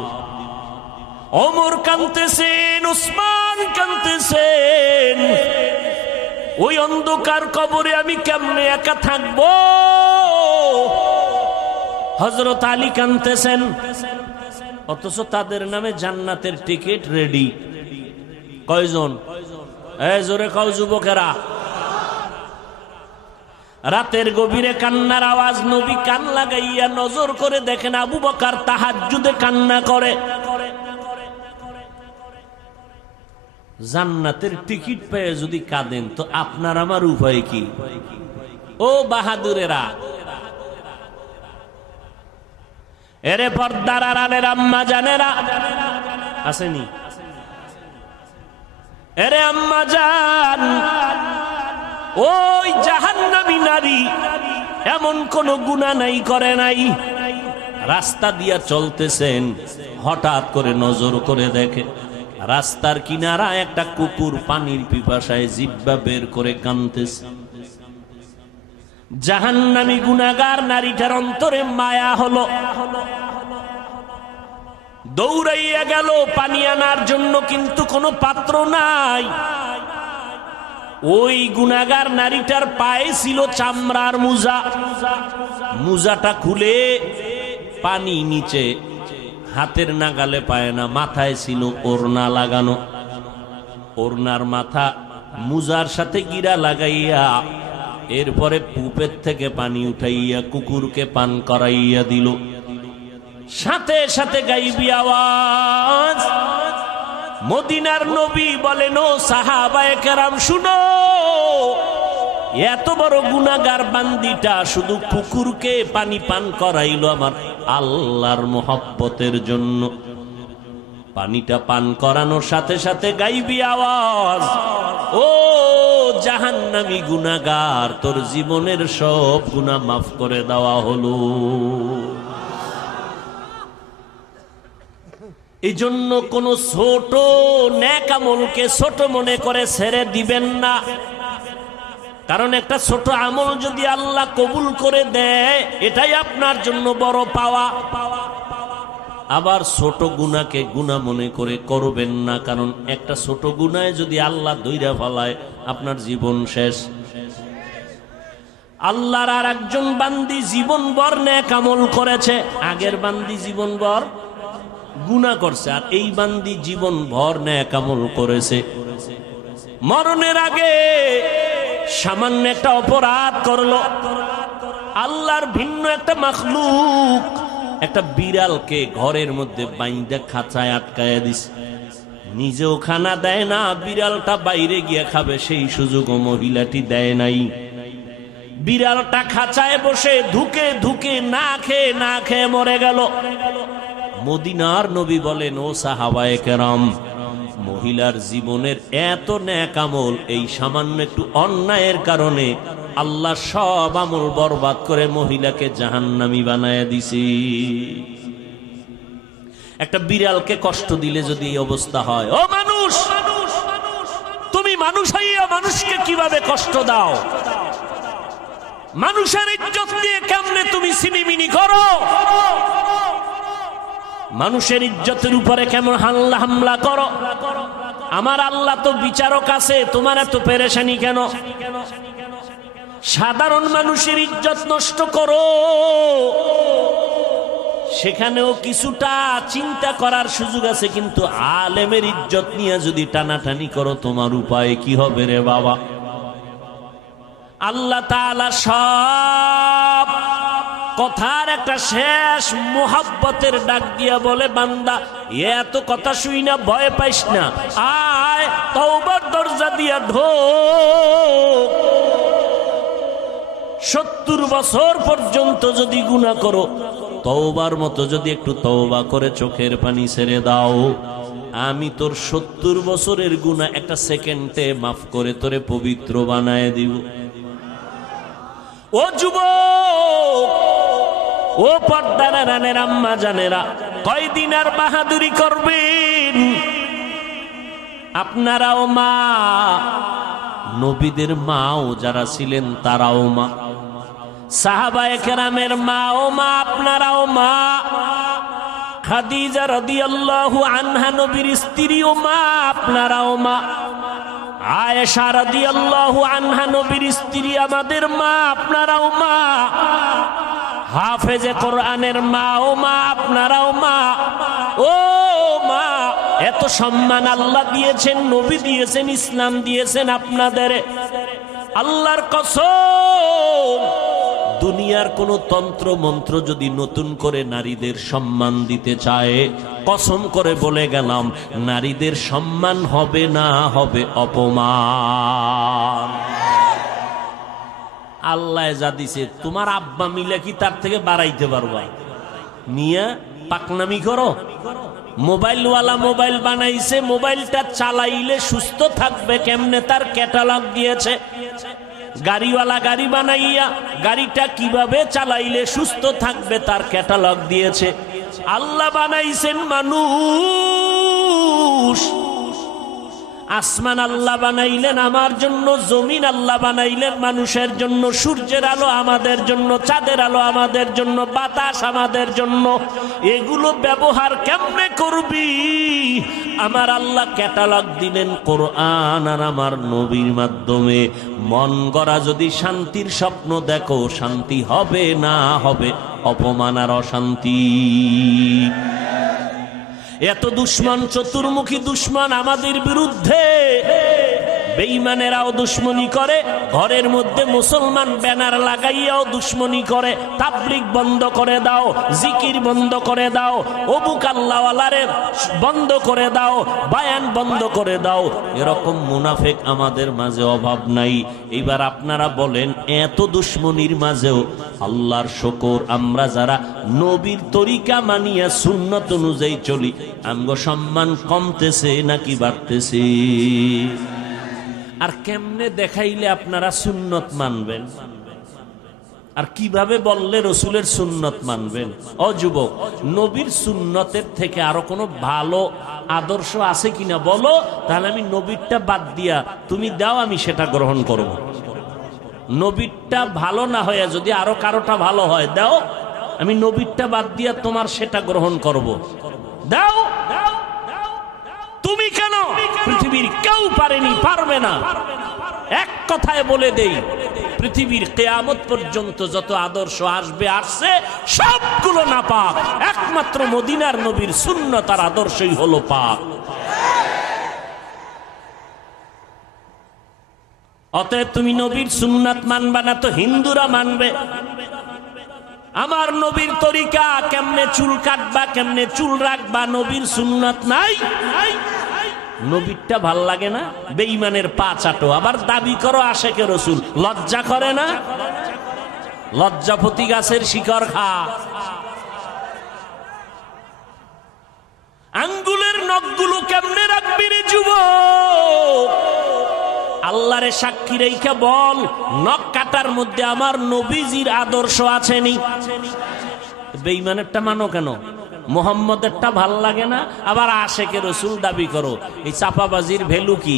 ওমর কাঁদতেছেন, উসমান কাঁদতেছেন। ওই অন্ধকার কবরে আমি কেমনে একা থাকবো। হযরত আলী কাঁদতেছেন, অথচ তাদের নামে জান্নাতের টিকিট রেডি। কয়জন? এই জোরে কও যুবকেরা। রাতের গভীরে কান্নার আওয়াজ। নবী কান লাগাইয়া নজর করে দেখেন আবু বকর তাহাজ্জুদে কান্না করে। জান্নাতের টিকিট পেয়ে যদি কাঁদেন, তো আপনার আমার উপায় কি? ও বাহাদুরেরা, এরে পর্দার আড়ালের আম্মা জানেরা আসেনি? এরে আম্মা জান, ওই জাহান্নামী নারী এমন কোন গুনাহ নাই, করে নাই। রাস্তা দিয়া চলতেছেন, হঠাৎ করে নজর করে দেখে রাস্তার কিনারা একটা কুকুর পানির পিপাসায় জিহ্বা বের করে কাঁদতেছে। জাহান্নামী গুনাহগার নারীটার অন্তরে মায়া হলো, দৌড়াইয়া গেল পানি আনার জন্য, কিন্তু কোনো পাত্র নাই। ওই গুনাহগার নারীটার পায়ে ছিল চামড়ার মোজা, মোজাটা খুলে পানি নিচে, হাতের নাগালে পায় না, মাথায় ছিল ওড়না লাগানো, ওড়নার মাথা মুজার সাথে গিরা লাগাইয়া এরপরে পুপের থেকে পানি উঠাইয়া কুকুরকে পান করাইয়া দিল। সাথে সাথে গাইবি আওয়াজ, মদিনার নবী বলেন, ও সাহাবায়ে কেরাম শুনো, এত বড় গুনাহগার বান্দিটা শুধু কুকুরকে পানি পান করাইলো আমার আল্লাহর মোহাব্বতের জন্য। পানিটা পান করানোর সাথে সাথে গাইবি আওয়াজ, ও জাহান্নামী গুনাহগার, তোর জীবনের সব গুনাহ মাফ করে দেওয়া হলো। এই জন্য কোন ছোট নেক আমলকে ছোট মনে করে ছেড়ে দিবেন না, কারণ একটা ছোট আমল যদি আল্লাহ কবুল করে দেয় এটাই আপনার জন্য বড় পাওয়া। আবার ছোট গুনাহকে গুনাহ মনে করে করবেন না, কারণ একটা ছোট গুনাহে যদি আল্লাহ দইরা ফেলায় আপনার জীবন শেষ। আল্লাহর আর একজন বান্দি জীবনভর নেক আমল করেছে, আগের বান্দি জীবনভর গুনাহ করছে, আর এই বান্দি জীবনভর নেক আমল করেছে। মরণের আগে সামান্য একটা অপরাধ করলো, আল্লাহর ভিন্ন একটা মাখলুক একটা বিড়ালকে ঘরের মধ্যে বাইন্দা খাঁচায় আটকায়া দিছে, নিজেও খানা দেয় না, বিড়ালটা বাইরে গিয়ে খাবে সেই সুযোগও মহিলাটি দেয় নাই। বিড়ালটা খাঁচায় বসে ধুকে ধুকে না খেয়ে মরে গেল। মদিনার নবী বলেন, ও সাহাবায়ে কেরাম, মহিলার জীবনের এত নেক আমল এই সামান্য একটু অন্যায়ের কারণে আল্লাহ সব আমল বরবাদ করে মহিলাকে জাহান্নামী বানায় দিছে। একটা বিড়ালকে কষ্ট দিলে যদি এই অবস্থা হয়, ও মানুষ, তুমি মানুষ হইয়া মানুষকে কিভাবে কষ্ট দাও? মানুষের ইজ্জত দিয়ে কেমনে তুমি সিনিমিনি করো? মানুষের ইজ্জতের উপরে কেমন হামলা করো? আমার আল্লাহ তো বিচারক আছে, তোমার এত পেরেশানি কেন? সাধারণ মানুষের ইজ্জত নষ্ট করো, সেখানেও কিছুটা চিন্তা করার সুযোগ আছে, কিন্তু আলেমের ইজ্জত নিয়ে যদি টানাটানি করো তোমার উপায় কি হবে রে বাবা? আল্লাহ তাআলা সব কথার একটা শেষ মোহাব্বতের ডাক দিয়া বলে, বান্দা এত কথা শুই না, ভয় পাইস না, আয় তওবার দরজা দিয়া ঢোক। 70 বছর পর্যন্ত যদি গুনাহ করো, তওবার মতো যদি একটু তওবা করে চোখের পানি ছেড়ে দাও, আমি তোর 70 বছরের গুনাহ একটা সেকেন্ডে মাফ করে তোরে পবিত্র বানায় দিব। ও যুবক, ও পর্দার রানের আম্মা জানেরা, কয়দিন আর বাহাদুরি করবেন? আপনারাও মা, নবীদের মাও যারা ছিলেন তারাও মা, সাহাবায়ে কেরামের মাও মা, আপনারাও মা। খাদিজা রাদিয়াল্লাহু আনহা নবীর স্ত্রীও মা, আপনারাও মা। আয়েশা রাদিয়াল্লাহু আনহা নবীর স্ত্রী, আমাদের মা, আপনারাও মা। হাফেজে কোরআনের মা ও মা, আপনারাও মা। ও মা, এত সম্মান আল্লাহ দিয়েছেন, নবী দিয়েছেন, ইসলাম দিয়েছেন আপনাদের। আল্লাহর কসম, দুনিয়ার কোন তন্ত্র মন্ত্র যদি নতুন করে নারীদের সম্মান দিতে চায়, কসম করে বলে গেলাম, নারীদের সম্মান হবে না, হবে অপমান। আল্লাহ যা দিছে, তোমার আব্বা মিলে কি তার থেকে বাড়াইতে পারবা? নিয়া পাকনামি করো। মোবাইলওয়ালা মোবাইল বানাইছে, মোবাইলটা চালাইলে সুস্থ থাকবে কেমনে তার ক্যাটালগ দিয়েছে। গাড়িওয়ালা গাড়ি বানাইয়া গাড়িটা কিভাবে চালাইলে সুস্থ থাকবে তার ক্যাটালগ দিয়েছে। আল্লাহ বানাইছেন মানুষ, আসমান আল্লাহ বানাইলেন আমার জন্য, জমিন আল্লাহ বানাইলেন মানুষের জন্য, সূর্যের আলো আমাদের জন্য, চাঁদের আলো আমাদের জন্য, বাতাস আমাদের জন্য। এগুলো ব্যবহার কেমনে করবি? আমার আল্লাহ ক্যাটালগ দিলেন কোরআন আর আমার নবীর মাধ্যমে। মন গড়া যদি শান্তির স্বপ্ন দেখো, শান্তি হবে না, হবে অপমান আর অশান্তি। এত দুশ্মন, চতুর্মুখী দুশ্মন আমাদের বিরুদ্ধে। বেঈমানেরাও দুশ্মনী করে, ঘরের মধ্যে মুসলমান ব্যানার লাগাইয়াও দুশ্মনী করে। তাবলীগ বন্ধ করে দাও, জিকির বন্ধ করে দাও, অবু কাল্লাওয়ালারে বন্ধ করে দাও, বায়ান বন্ধ করে দাও। এরকম মুনাফিক আমাদের মাঝে অভাব নাই। এইবার আপনারা বলেন, এত দুশ্মনীর মাঝেও আল্লাহর শুকর, আমরা যারা নবীর তরিকা মানিয়া সুন্নত অনুযায়ী চলি, আমগো সম্মান কমতেছে নাকি বাড়তেছে? আর কেমনে দেখাইলে আপনারা সুন্নত মানবেন? আর কিভাবে বললে রসুলের সুন্নত মানবেন? ও যুবক, নবীর সুন্নতের থেকে আরো কোনো ভালো আদর্শ আছে কিনা বলো, তাহলে আমি নবীরটা বাদ দিয়া তুমি দাও, আমি সেটা গ্রহণ করব। নবীরটা ভালো না হয়ে যদি আরো কারোটা ভালো হয় দাও, আমি নবীরটা বাদ দিয়া তোমার সেটা গ্রহণ করব। দাও। তুমি কেন? পৃথিবীর কেউ পারেনি, পারবে না। এক কথায় বলে দেই, পৃথিবীর কিয়ামত পর্যন্ত যত আদর্শ আসবে, আসছে, সবগুলো নাপাক। একমাত্র মদিনার নবীর সুন্নত আর আদর্শই হলো পাক। অতএব তুমি নবীর সুন্নাত মানবা না তো হিন্দুরা মানবে। আমার নবীর তরিকা, কেমনে চুল কাটবা, কেমনে চুল রাখবা, নবীর সুন্নাত নাই। নবীরটা ভাল লাগে না? বেঈমানের পা চাটো, আবার দাবি করো আশেকে রসুল। লজ্জা করে না? লজ্জাপতি গাছের শিকড় খা। আঙ্গুলের নখগুলো কেমনে রাখবি রে যুবক? আল্লাহরে সাক্ষী রেখে বল, নখ কাটার মধ্যে আমার নবীজির আদর্শ আছেনি? বেঈমানেরটা মানো কেন? মোহাম্মদেরটা ভাল লাগে না, আবার আশেকে রসুল দাবি করো। এই চাপাবাজির ভ্যালু কি?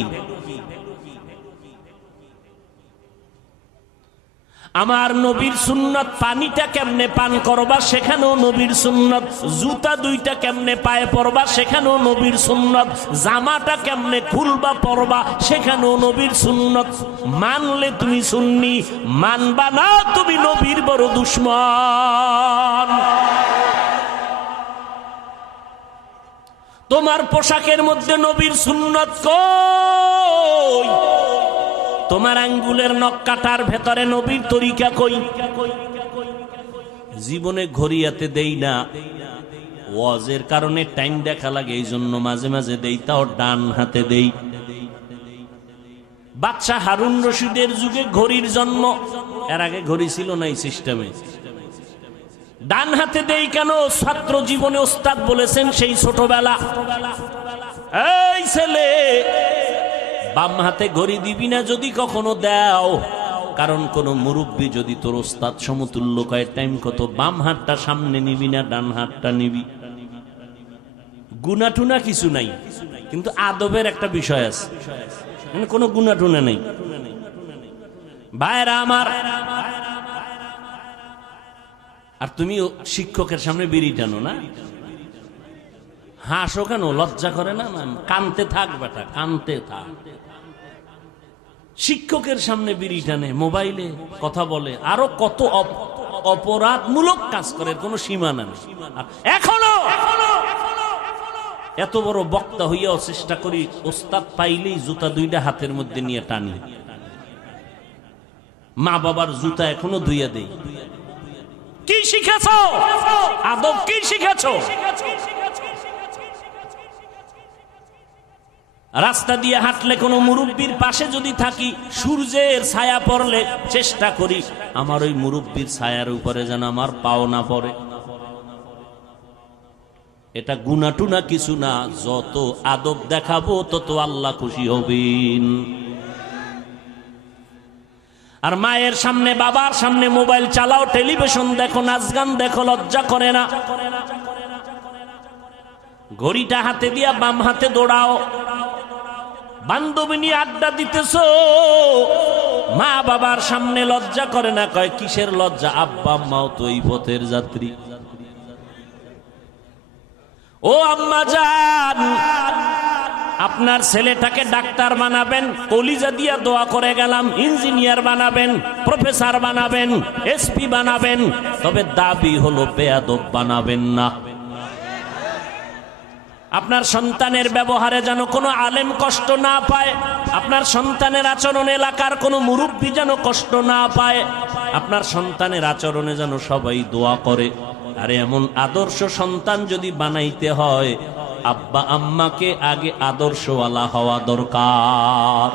আমার নবীর সুন্নত, পানিটা কেমনে পান করবা সেখানেও নবীর সুন্নত, জুতা দুইটা কেমনে পায়ে পরবা সেখানেও নবীর সুন্নত, জামাটা কেমনে খুলবা পরবা সেখানেও নবীর সুন্নত। মানলে তুমি সুন্নি, মানবা না তুমি নবীর বড় দুশ্মন। তোমার পোশাকের মধ্যে নবীর সুন্নত কই? তোমার আঙ্গুলের নখ কাটার ভেতরে নবীর তরিকা কই? জীবনে ঘড়িয়াতে দেই না, ওয়াজের কারণে টাইম দেখা লাগে, এই জন্য মাঝে মাঝে দেই, তাও ডান হাতে দেই। বাদশাহ হারুন রশিদের যুগে ঘড়ির জন্ম, এর আগে ঘড়ি ছিল না এই সিস্টেমে। ডান হাতে দেই কেন? ছাত্র জীবনে ওস্তাদ বলেছেন সেই ছোটবেলা, এই ছেলে বাম হাতে ঘড়ি দিবি না যদি কখনো দাও, কারণ কোন মুরব্বী যদি তোর ওস্তাদ সমতুল্য কয় টাইম কত, বাম হাতটা সামনে নিবি না ডান হাতটা নিবি। গুনাটুনা কিছু নাই, কিন্তু আদবের একটা বিষয় আছে, কোনো গুনাটুনা নেই। ভাইরা আমার, আর তুমি শিক্ষকের সামনে বিড়ি টানো না, হাসো কেন? লজ্জা করে না? কানতে থাক বেটা, কানতে থাক। শিক্ষকের সামনে বিড়ি টানে, মোবাইলে কথা বলে, আরো কত অপরাধমূলক কাজ করে, কোনো সীমা নেই। এখনো এত বড় বক্তা হইয়াও চেষ্টা করি ওস্তাদ পাইলেই জুতা দুইটা হাতের মধ্যে নিয়ে টানি। মা বাবার জুতা এখনো ধুইয়া দেই। কি শিখেছ? আদব কি শিখেছ? রাস্তা দিয়ে হাঁটলে কোনো মুরব্বীর পাশে যদি থাকি, সূর্যের ছায়া পড়লে চেষ্টা করি আমার ওই মুরব্বীর ছায়ার উপরে যেন আমার পাও না পড়ে। এটা গুনাটুনা কিছু না, যত আদব দেখাবো তত আল্লাহ খুশি হবেন। আর মায়ের সামনে, বাবার সামনে মোবাইল চালাও, টেলিভিশন দেখো, নাচ গান দেখো, লজ্জা করে না? ঘড়িটা হাতে দিয়া বাম হাতে দৌড়াও, বান্ধবী নিয়ে আড্ডা দিতেছো, মা বাবার সামনে লজ্জা করে না? কয় কিসের লজ্জা, আব্বা আম্মাও তো এই পথের যাত্রী। ও আম্মা জান, আপনার ছেলেটাকে ডাক্তার বানাবেন, কলিজা দিয়া দোয়া করে গেলাম, ইঞ্জিনিয়ার বানাবেন, প্রফেসর বানাবেন, এসপি বানাবেন, তবে দাবি হলো বেয়াদব বানাবেন না। আপনার সন্তানের ব্যবহারে যেন কোনো আলেম কষ্ট না পায়, আপনার সন্তানের আচরণে এলাকার কোনো মুরব্বী যেন কষ্ট না পায়, আপনার সন্তানের আচরণে যেন সবাই দোয়া করে। আরে এমন আদর্শ সন্তান যদি বানাইতে হয়, আব্বা আম্মাকে আগে আদর্শওয়ালা হওয়া দরকার।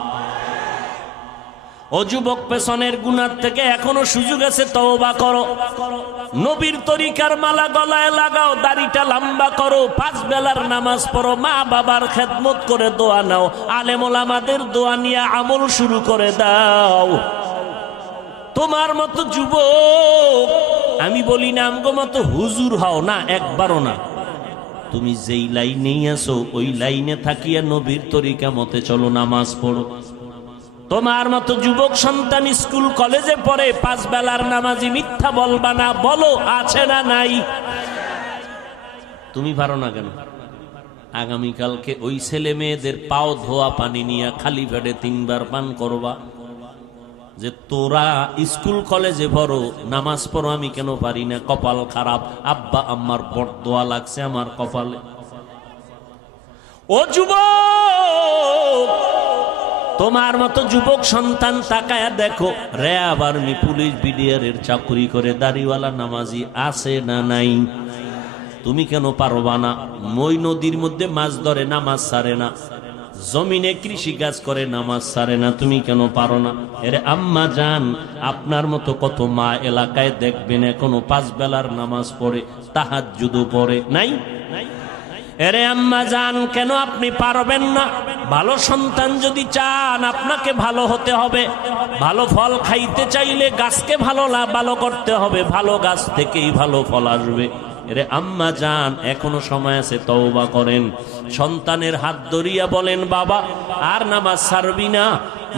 ও যুবক, পেছনের গুনাহ থেকে এখনো সুযোগ আছে, তওবা করো। নবীর তরিকার মালা গলায় লাগাও, দাড়িটা লম্বা করো, 5 বেলার নামাজ পড়ো, মা বাবার খেদমত করে দোয়া নাও, আলেম ওলামাদের দোয়া নিয়ে আমল শুরু করে দাও। তোমার মতো যুবক, আমি বলি না আমগো মতো হুজুর হও না, একবারও না। তুমি যেই লাইনেই আছো ওই লাইনে থাকিয়া নবীর তরিকা মতে চলো, নামাজ পড়ো। তোমার মতো যুবক সন্তান স্কুল কলেজে পড়ে, 5 বেলার নামাজি, মিথ্যা বলবা না, বলো আছে না নাই? তুমি পারো না কেন? আগামীকালকে ওই ছেলে মেয়েদের পাও ধোয়া পানি নিয়ে খালি পেটে 3 বার পান করবা, যে তোরা স্কুল কলেজে পড়ো, নামাজ পড়ো, আমি কেন পারি না, কপাল খারাপ, আব্বা আম্মার বরদোয়া লাগছে আমার কপালে। ও যুবক, তোমার মতো যুবক সন্তান তাকায়া দেখো, র্যাব আর্মি পুলিশ বিডিআরের চাকরি করে দাড়িওয়ালা নামাজি আছে না নাই? তুমি কেন পারবা না? মই নদীর মধ্যে মাছ ধরে, নামাজ ছাড়ে না, জমিনে কৃষি কাজ করে, নামাজ ছাড়ে না, তুমি কেন পারো না? এরে আম্মা জান, আপনার মতো কত মা এলাকায় দেখবেন এখনো 5 বেলার নামাজ পড়ে, তাহাজ্জুদও পড়ে, নাই? এরে আম্মা জান, কেন আপনি পারবেন না? ভালো সন্তান যদি চান, আপনাকে ভালো হতে হবে। ভালো ফল খাইতে চাইলে গাছকে ভালো করতে হবে, ভালো গাছ থেকেই ভালো ফল আসবে। এরে আম্মা জান, এখনো সময় আছে, তওবা করেন। সন্তানের হাত ধরিয়া বলেন, বাবা আর নামাজ ছাড়বি না,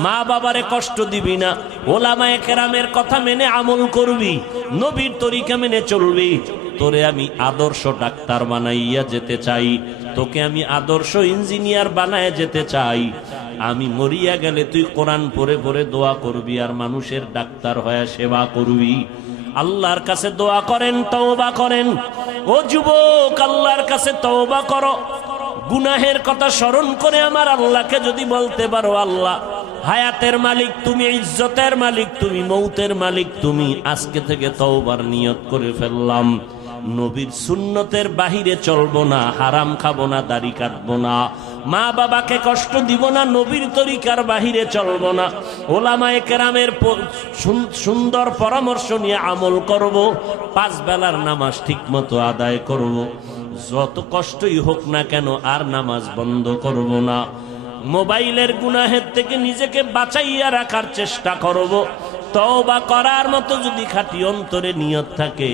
মা বাবারে কষ্ট দিবি না, ওলামায়ে কেরামের কথা মেনে আমল করবি, নবীর তরিকা মেনে চলবি। তোরে আমি আদর্শ ডাক্তার বানাইয়া যেতে চাই, তোকে আমি আদর্শ ইঞ্জিনিয়ার বানায় যেতে চাই। আমি মরিয়া গেলে তুই কোরআন পড়ে পড়ে দোয়া করবি আর মানুষের ডাক্তার হয়ে সেবা করবি। আল্লাহর কাছে দোয়া করেন, তওবা করেন। ও যুবক, আল্লাহর কাছে তওবা করো। গুনাহের কথা স্মরণ করে আমার আল্লাহকে যদি বলতে পারো, আল্লাহ হায়াতের মালিক তুমি, ইজ্জতের মালিক তুমি, মৌতের মালিক তুমি, আজকে থেকে তওবার নিয়ত করে ফেললাম, নবীর সুন্নতের বাহিরে চলবো না, হারাম খাবো না, দাড়ি কাটবো না, মা বাবাকে কষ্ট দিব না, নবীর তরিকার বাহিরে চলবো না, ওলামায়ে কেরামের সুন্দর পরামর্শ নিয়ে আমল করব, 5 বেলার নামাজ ঠিক মতো আদায় করব, যত কষ্টই হোক না কেন আর নামাজ বন্ধ করব না। মোবাইলের গুনাহের থেকে নিজেকে বাঁচাইয়া রাখার চেষ্টা করব। তওবা করার মতো যদি খাঁটি অন্তরে নিয়ত থাকে,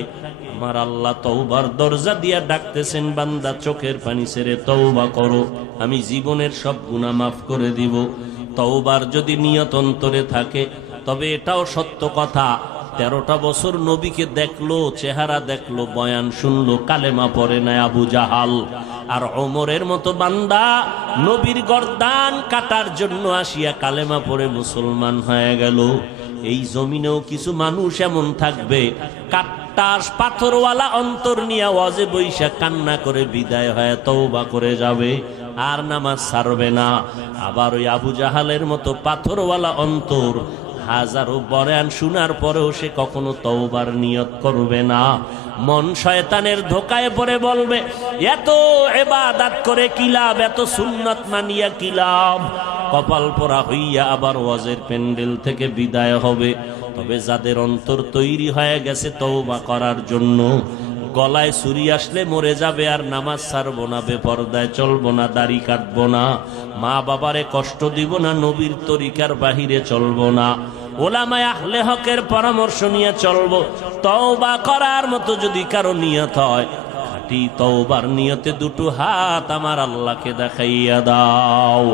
আমার আল্লাহ তওবার দরজা দিয়া ডাকতেছেন, বান্দা চোখের পানি ছেড়ে তওবা করো, আমি জীবনের সব গুনাহ মাফ করে দিব। তওবার যদি নিয়ত অন্তরে থাকে, তবে এটাও সত্য কথা, 13টা বছর নবীকে দেখলো, চেহারা দেখলো, বয়ান শুনলো, কালেমা পড়ে নাই আবু জাহাল। আর ওমরের মতো বান্দা নবীর গর্দান কাটার জন্য আসিয়া কালেমা পড়ে মুসলমান হয়ে গেল। এই জমিনেও কিছু মানুষ এমন থাকবে, কাট্টাস পাথরওয়ালা অন্তর নিয়ে ওয়াজে বৈশা কান্না করে বিদায় হয়ে তওবা করে যাবে, আর নামাজ ছাড়বে না। আবার ওই আবু জাহালের মতো পাথরওয়ালা অন্তর, হাজারো বয়ান শোনার পরেও সে কখনো তওবার নিয়ত করবে না। মন শয়তানের ধোকায় পড়ে বলবে, এত ইবাদত করে কি লাভ, এত সুন্নাত মানিয়া কি লাভ। কপাল পোড়া হইয়া আবার ওয়াজের প্যান্ডেল থেকে বিদায় হবে। তবে যাদের অন্তর তৈরি হয়ে গেছে তওবা করার জন্য, গলায় ছুরি আসলে মরে যাবে আর নামাজ ছাড়বো না, বেপরদায় চলবো না, দাড়ি কাটবো না, মা বাবারে কষ্ট দিব না, নবীর তরিকার বাহিরে চলবো না, ওলামায়ে আহলে হকের পরামর্শ নিয়ে চলবো। তওবা করার মতো যদি কারো নিয়ত হয়, খাঁটি তওবার নিয়তে 2 হাত আমার আল্লাহকে দেখাইয়া দাও।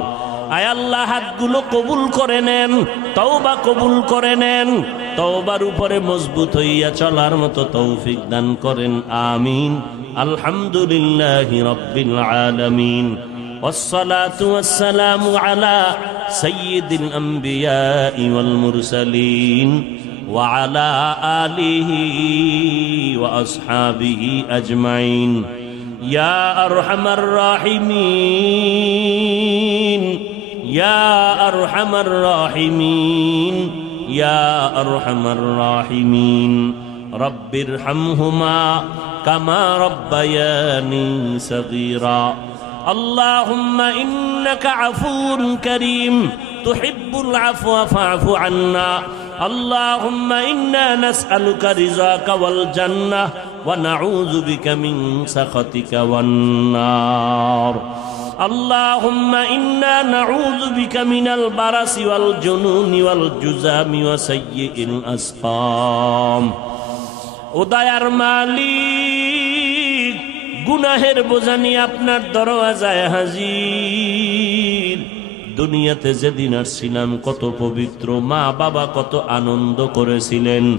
আয় আল্লাহ হাতগুলো কবুল করে নেন, তওবা কবুল করে নেন, তওবার উপরে মজবুত হইয়া চলার মতো তৌফিক দান করেন। আমিন। আলহামদুলিল্লাহি রাব্বিল আলামিন। والصلاة والسلام على سيد الأنبياء والمرسلين وعلى آله وأصحابه أجمعين يا أرحم الراحمين يا أرحم الراحمين يا أرحم الراحمين رب ارحمهما كما ربياني صغيرا اللهم إنك عفو كريم تحب العفو فاعف عنا اللهم إنا نسألك رضاك والجنة ونعوذ بك من سخطك والنار اللهم إنا نعوذ بك من البرص والجنون والجذام وسيء الأسقام উদয়ার মালিক গুনাহের বোঝা নিয়ে আপনার দরওয়াজায় হাজির। দুনিয়াতে যেদিন আসছিলাম কত পবিত্র, মা বাবা কত আনন্দ করেছিলেন।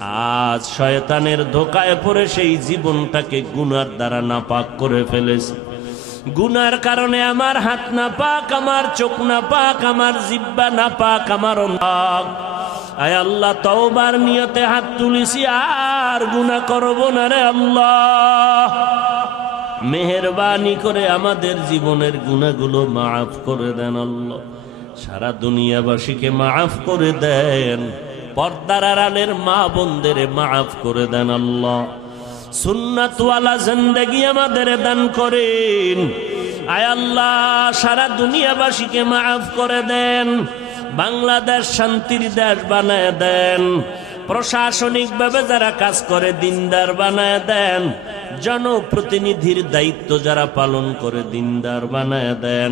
আজ শয়তানের ধোকায় পড়ে সেই জীবনটাকে গুনার দ্বারা নাপাক করে ফেলেছে। গুনার কারণে আমার হাত নাপাক, আমার চোখ নাপাক, আমার জিহ্বা নাপাক, আমার নাক। আয় আল্লাহ, তওবার নিয়তে হাত তুলিছি, আর গুনাহ করব না রে আল্লাহ। মেহেরবানি করে আমাদের জীবনের গুনাহগুলো মাফ করে দেন আল্লাহ। সারা দুনিয়াবাসীকে মাফ করে দেন, পর্দার আড়ালের মা বোনদের মাফ করে দেন আল্লাহ। সুন্নাতওয়ালা জিন্দেগি আমাদের দান করেন। আয় আল্লাহ, সারা দুনিয়াবাসীকে মাফ করে দেন। বাংলাদেশ শান্তির দেশ বানায় দেন। প্রশাসনিক ভাবে যারা কাজ করে দিনদার বানায় দেন। জনপ্রতিনিধির দায়িত্ব যারা পালন করে দিনদার বানায় দেন।